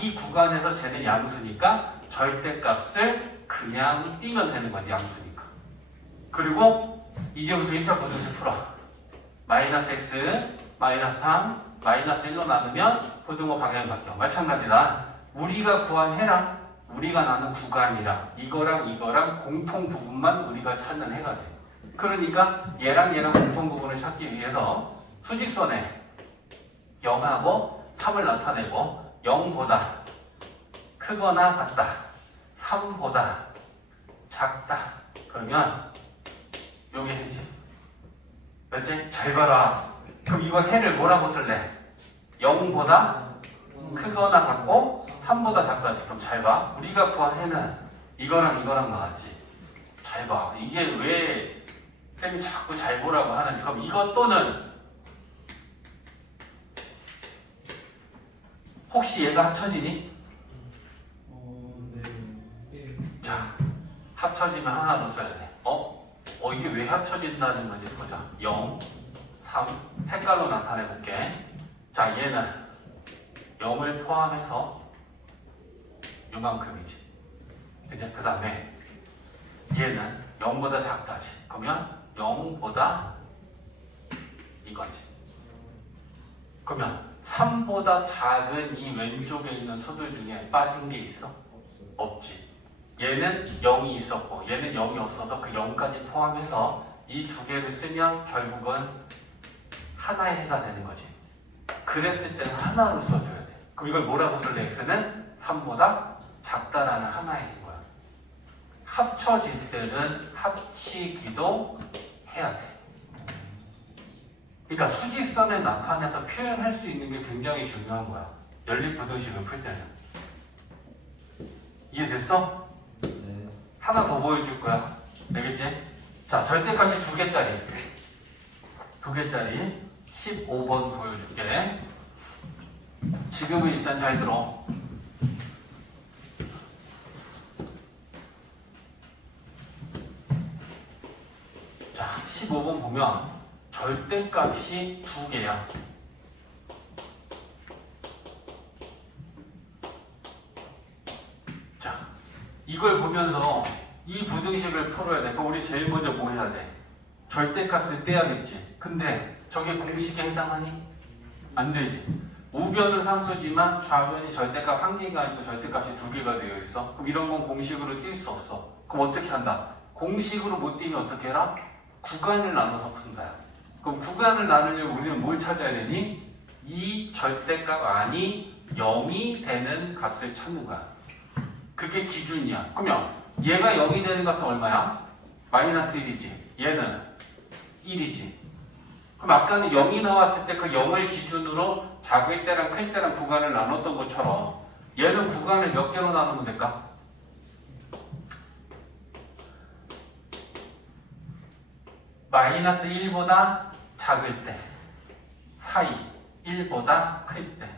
이 구간에서 쟤는 양수니까 절대값을 그냥 띄면 되는 거지. 양수니까. 그리고 이제부터 1차 부등식 풀어. 마이너스 x, 마이너스 3, 마이너스 1로 나누면 부등호 방향이 바뀌어. 마찬가지다. 우리가 구한 해랑 우리가 나눈 구간이랑 이거랑 공통 부분만 우리가 찾는 해가 돼. 그러니까 얘랑 공통 부분을 찾기 위해서 수직선에 0하고 3을 나타내고 0보다 크거나 같다. 3보다 작다. 그러면 요게 해지. 맞지? 잘 봐라. 그럼 이건 해를 뭐라고 쓸래? 0보다 크거나 같고 3보다 작다. 그럼 잘 봐. 우리가 구한 해는 이거랑 나왔지. 잘 봐. 이게 왜 쌤이 자꾸 잘 보라고 하는지. 그럼 이것 또는 혹시 얘가 합쳐지니? 네. 자, 합쳐지면 하나 더 써야 돼. 이게 왜 합쳐진다는 건지 보자. 0, 3 색깔로 나타내 볼게. 자, 얘는 0을 포함해서 요만큼이지. 이제 그 다음에 얘는 0보다 작다지. 그러면 0보다 이거지. 그러면 3보다 작은 이 왼쪽에 있는 수들 중에 빠진 게 있어? 없지. 얘는 0이 있었고 얘는 0이 없어서 그 0까지 포함해서 이 두 개를 쓰면 결국은 하나의 해가 되는 거지. 그랬을 때는 하나로 써줘야 돼. 그럼 이걸 뭐라고 쓸래? x는 3보다 작다라는 하나의 해인 거야. 합쳐질 때는 합치기도 해야 돼. 그러니까 수직선에 나타내서 표현할 수 있는 게 굉장히 중요한 거야. 연립부등식을 풀 때는. 이해됐어? 네. 하나 더 보여줄 거야. 알겠지? 자, 절대값이 2개짜리. 2개짜리 15번 보여줄게. 지금은 일단 잘 들어. 자, 15번 보면 절대값이 2개야. 자, 이걸 보면서 이 부등식을 풀어야 돼. 그럼 우리 제일 먼저 뭐 해야 돼? 절대값을 떼야겠지. 근데 저게 공식에 해당하니? 안 되지. 우변은 상수지만 좌변이 절대값 한 개가 아니고 절대값이 2개가 되어 있어. 그럼 이런 건 공식으로 뗄 수 없어. 그럼 어떻게 한다? 공식으로 못 떼면 어떻게 해라? 구간을 나눠서 푼다. 그럼 구간을 나누려면 우리는 뭘 찾아야 되니? 이 절대값 안이 0이 되는 값을 찾는 거야. 그게 기준이야. 그러면 얘가 0이 되는 값은 얼마야? 마이너스 1이지. 얘는 1이지. 그럼 아까는 0이 나왔을 때 그 0을 기준으로 작을 때랑 클 때랑 구간을 나눴던 것처럼 얘는 구간을 몇 개로 나누면 될까? 마이너스 1보다 작을 때 사이 1보다 클 때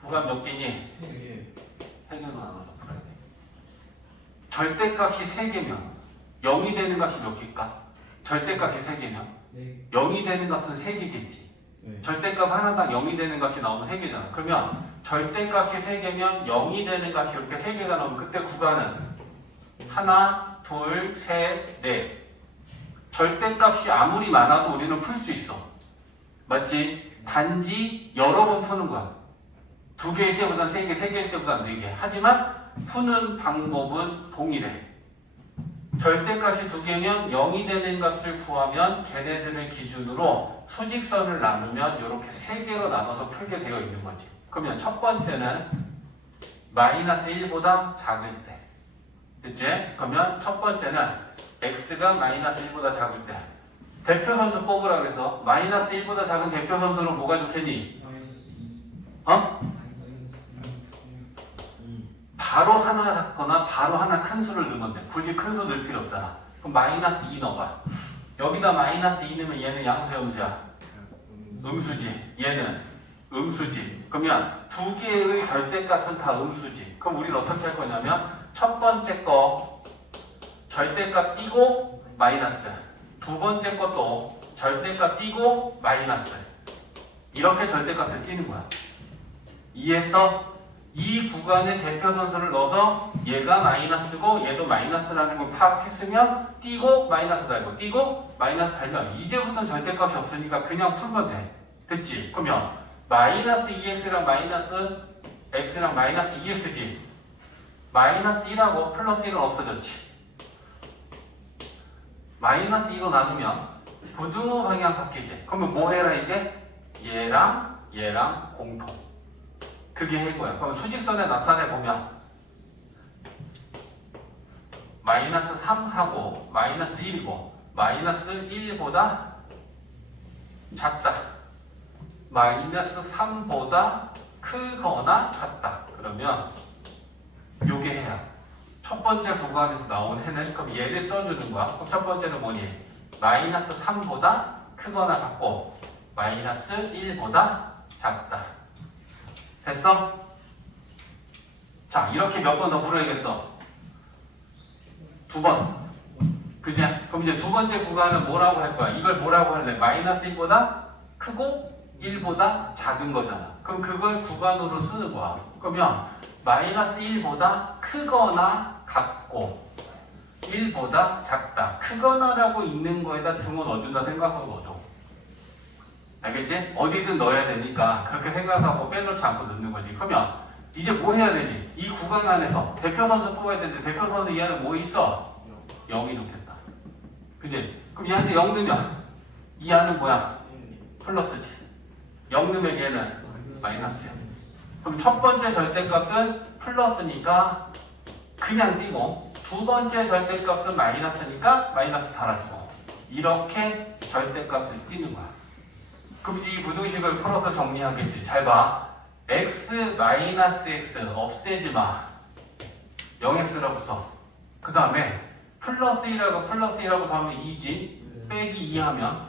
구간 몇 개니? 3개로 나눠서 풀어야 돼. 절대값이 3개면 0이 되는 값이 몇 개일까? 절대값이 3개면 네. 0이 되는 값은 3개겠지. 네. 절대값 하나당 0이 되는 값이 나오면 3개잖아. 그러면 절대값이 3개면 0이 되는 값이 이렇게 3개가 나오면 그때 구간은 하나, 둘, 셋, 넷. 절대값이 아무리 많아도 우리는 풀 수 있어. 맞지? 단지 여러 번 푸는 거야. 2개일 때보다 3개, 3개일 때보다 4개. 하지만 푸는 방법은 동일해. 절대값이 2개면 0이 되는 값을 구하면 걔네들을 기준으로 수직선을 나누면 이렇게 3개로 나눠서 풀게 되어 있는 거지. 그러면 첫 번째는 마이너스 1보다 작을 때. 됐지? 그러면 첫 번째는 x가 마이너스 1보다 작을 때. 대표 선수 뽑으라 그래서 마이너스 1보다 작은 대표 선수로 뭐가 좋겠니? 마이너스 2. 어? 이. 바로 하나 작거나 바로 하나 큰 수를 넣으면 돼. 굳이 큰 수 넣을 필요 없잖아. 그럼 마이너스 2 넣어봐. 여기다 마이너스 2 넣으면 얘는 양수야, 음수야? 음수지. 얘는 음수지. 그러면 2개의 절대값은 다 음수지. 그럼 우리는 어떻게 할 거냐면 첫 번째 거 절대값 띄고 마이너스, 두 번째 것도 절대값 띄고 마이너스. 이렇게 절대값을 띄는 거야. 이해했어? 이 구간에 대표 선수를 넣어서 얘가 마이너스고 얘도 마이너스라는 걸 파악했으면 띄고 마이너스 달고 띄고 마이너스 달면 이제부터는 절대값이 없으니까 그냥 풀면 돼. 됐지? 그러면 마이너스 2x랑 마이너스 x랑 마이너스 2x지. 마이너스 1하고 플러스 1은 없어졌지. 마이너스 2로 나누면 부등호 방향 바뀌지. 그러면 뭐 해라 이제? 얘랑 얘랑 공통. 그게 해고야. 그럼 수직선에 나타내보면 마이너스 3하고 마이너스 1이고 마이너스 1보다 작다. 마이너스 3보다 크거나 같다. 그러면 요게 해야 첫 번째 구간에서 나온 해는 그럼 얘를 써주는 거야. 그럼 첫 번째는 뭐니? 마이너스 3보다 크거나 같고 마이너스 1보다 작다. 됐어? 자, 이렇게 몇 번 더 풀어야겠어? 2번. 그지? 그럼 이제 두 번째 구간은 뭐라고 할 거야? 이걸 뭐라고 할래? 마이너스 1보다 크고 1보다 작은 거잖아. 그럼 그걸 구간으로 쓰는 거야. 그러면 마이너스 1보다 크거나 같고 1보다 작다. 크거나라고 있는 거에다 등호 넣어준다 생각하고 넣어줘. 알겠지? 어디든 넣어야 되니까 그렇게 생각하고 빼놓지 않고 넣는 거지. 그러면 이제 뭐 해야 되니? 이 구간 안에서 대표 선수 뽑아야 되는데 대표 선수 이 안에 뭐 있어? 0이 좋겠다. 그지? 그럼 얘한테 0 넣으면 이 안은 뭐야? 플러스지. 0 넣으면 얘는 마이너스야. 그럼 첫 번째 절대값은 플러스니까 그냥 띄고 두 번째 절대값은 마이너스니까 마이너스 달아주고 이렇게 절대값을 띄는 거야. 그럼 이제 이 부등식을 풀어서 정리하겠지. 잘 봐. x 마이너스 x 없애지 마. 0x라고 써. 그 다음에 플러스 1하고 플러스 1하고 다음에 2지. 빼기 2 하면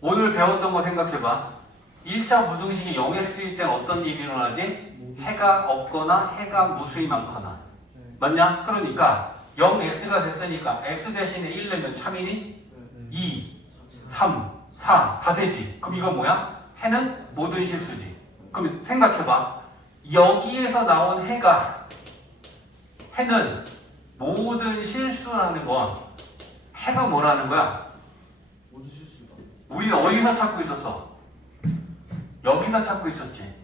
오늘 배웠던 거 생각해봐. 1차 부등식이 0x일 땐 어떤 일이 일어나지? 해가 없거나 해가 무수히 많거나. 맞냐? 그러니까 0x가 됐으니까 x 대신에 1 넣으면 참이니? 2, 3, 4 다 되지. 그럼 이건 뭐야? 해는 모든 실수지. 그럼 생각해봐. 여기에서 나온 해가 해는 모든 실수라는 건 해가 뭐라는 거야? 모두 실수다. 우리는 어디서 찾고 있었어? 여기서 찾고 있었지.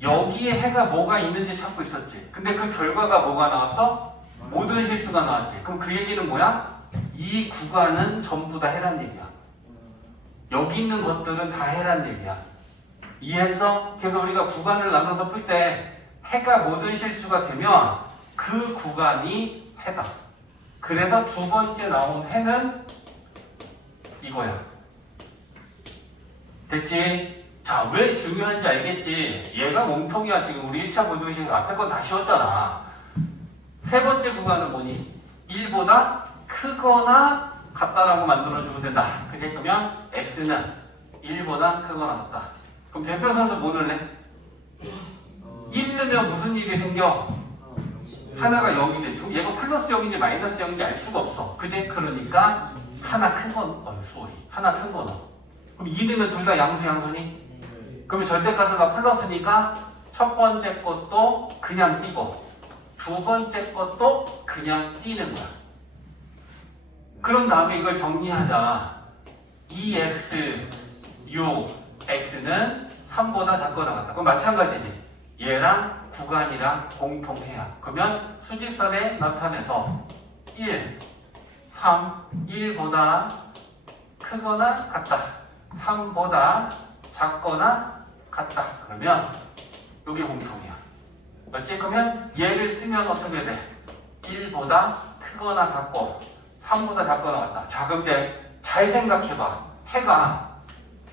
여기에 해가 뭐가 있는지 찾고 있었지. 근데 그 결과가 뭐가 나왔어? 모든 실수가 나왔지. 그럼 그 얘기는 뭐야? 이 구간은 전부 다 해란 얘기야. 여기 있는 것들은 다 해란 얘기야. 이해했어? 그래서 우리가 구간을 나눠서 풀 때 해가 모든 실수가 되면 그 구간이 해다. 그래서 두 번째 나온 해는 이거야. 됐지? 자, 왜 중요한지 알겠지? 얘가 몸통이야. 지금 우리 1차 모의고시 앞에 건 다 쉬웠잖아. 세 번째 구간은 뭐니? 1보다 크거나 같다라고 만들어주면 된다. 그치? 그러면 x는 1보다 크거나 같다. 그럼 대표 선수 뭐 넣을래? 1 넣으면 무슨 일이 생겨? 하나가 0이 되지. 그럼 얘가 플러스 0인지 마이너스 0인지 알 수가 없어. 그지? 그러니까 하나 큰 건, 하나 큰 거 넣어. 그럼 2 넣으면 둘 다 양수니? 그러면 절대값가 플러스니까 첫 번째 것도 그냥 띄고 두 번째 것도 그냥 띄는 거야. 그런 다음에 이걸 정리하자. 2x, 6x는 3보다 작거나 같다. 그럼 마찬가지지. 얘랑 구간이랑 공통해야. 그러면 수직선에 나타내서 1, 3, 1보다 크거나 같다. 3보다 작거나 같다. 그러면 이게 공통이야. 맞지? 그러면 얘를 쓰면 어떻게 돼? 1보다 크거나 같고 3보다 작거나 같다. 자, 근데 잘 생각해봐. 해가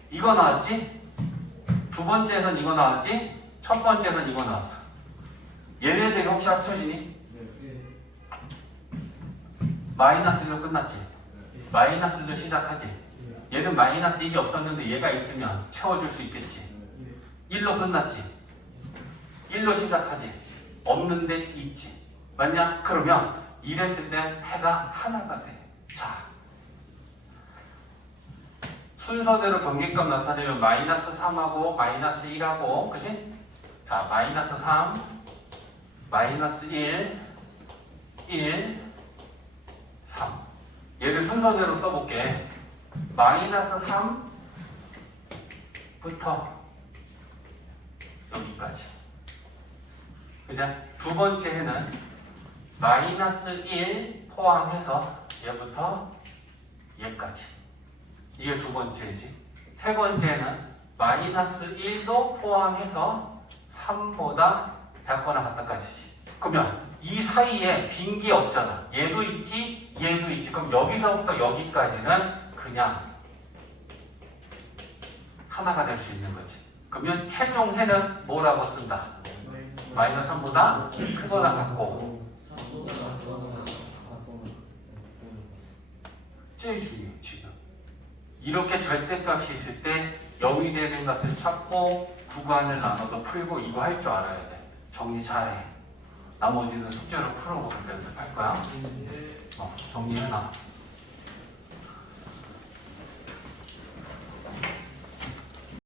이거 나왔지? 두 번째에선 이거 나왔지? 첫 번째에선 이거 나왔어. 얘네들이 혹시 합쳐지니? 마이너스로 끝났지? 마이너스로 시작하지? 얘는 마이너스 1이 없었는데 얘가 있으면 채워줄 수 있겠지? 1로 끝났지? 1로 시작하지? 없는데 있지? 맞냐? 그러면 이랬을 때 해가 하나가 돼. 자, 순서대로 경계값 나타내면 마이너스 3하고 마이너스 1하고, 그지? 자, 마이너스 3, 마이너스 1, 1, 3. 얘를 순서대로 써볼게. 마이너스 3부터 여기까지. 그죠? 두 번째 해는 마이너스 1 포함해서 얘부터 얘까지. 이게 두 번째지. 세 번째는 마이너스 1도 포함해서 3보다 작거나 같다까지지. 그러면 이 사이에 빈 게 없잖아. 얘도 있지, 얘도 있지. 그럼 여기서부터 여기까지는 그냥 하나가 될 수 있는 거지. 그러면 최종 해는 뭐라고 쓴다? 마이너스 3보다 크거나 같고. 제일 중요해 지금. 이렇게 절대값이 있을 때 0이 되는 값을 찾고 구간을 나눠서 풀고 이거 할 줄 알아야 돼. 정리 잘해. 나머지는 숙제로 풀어보면서 연습할 거야. 정리해놔.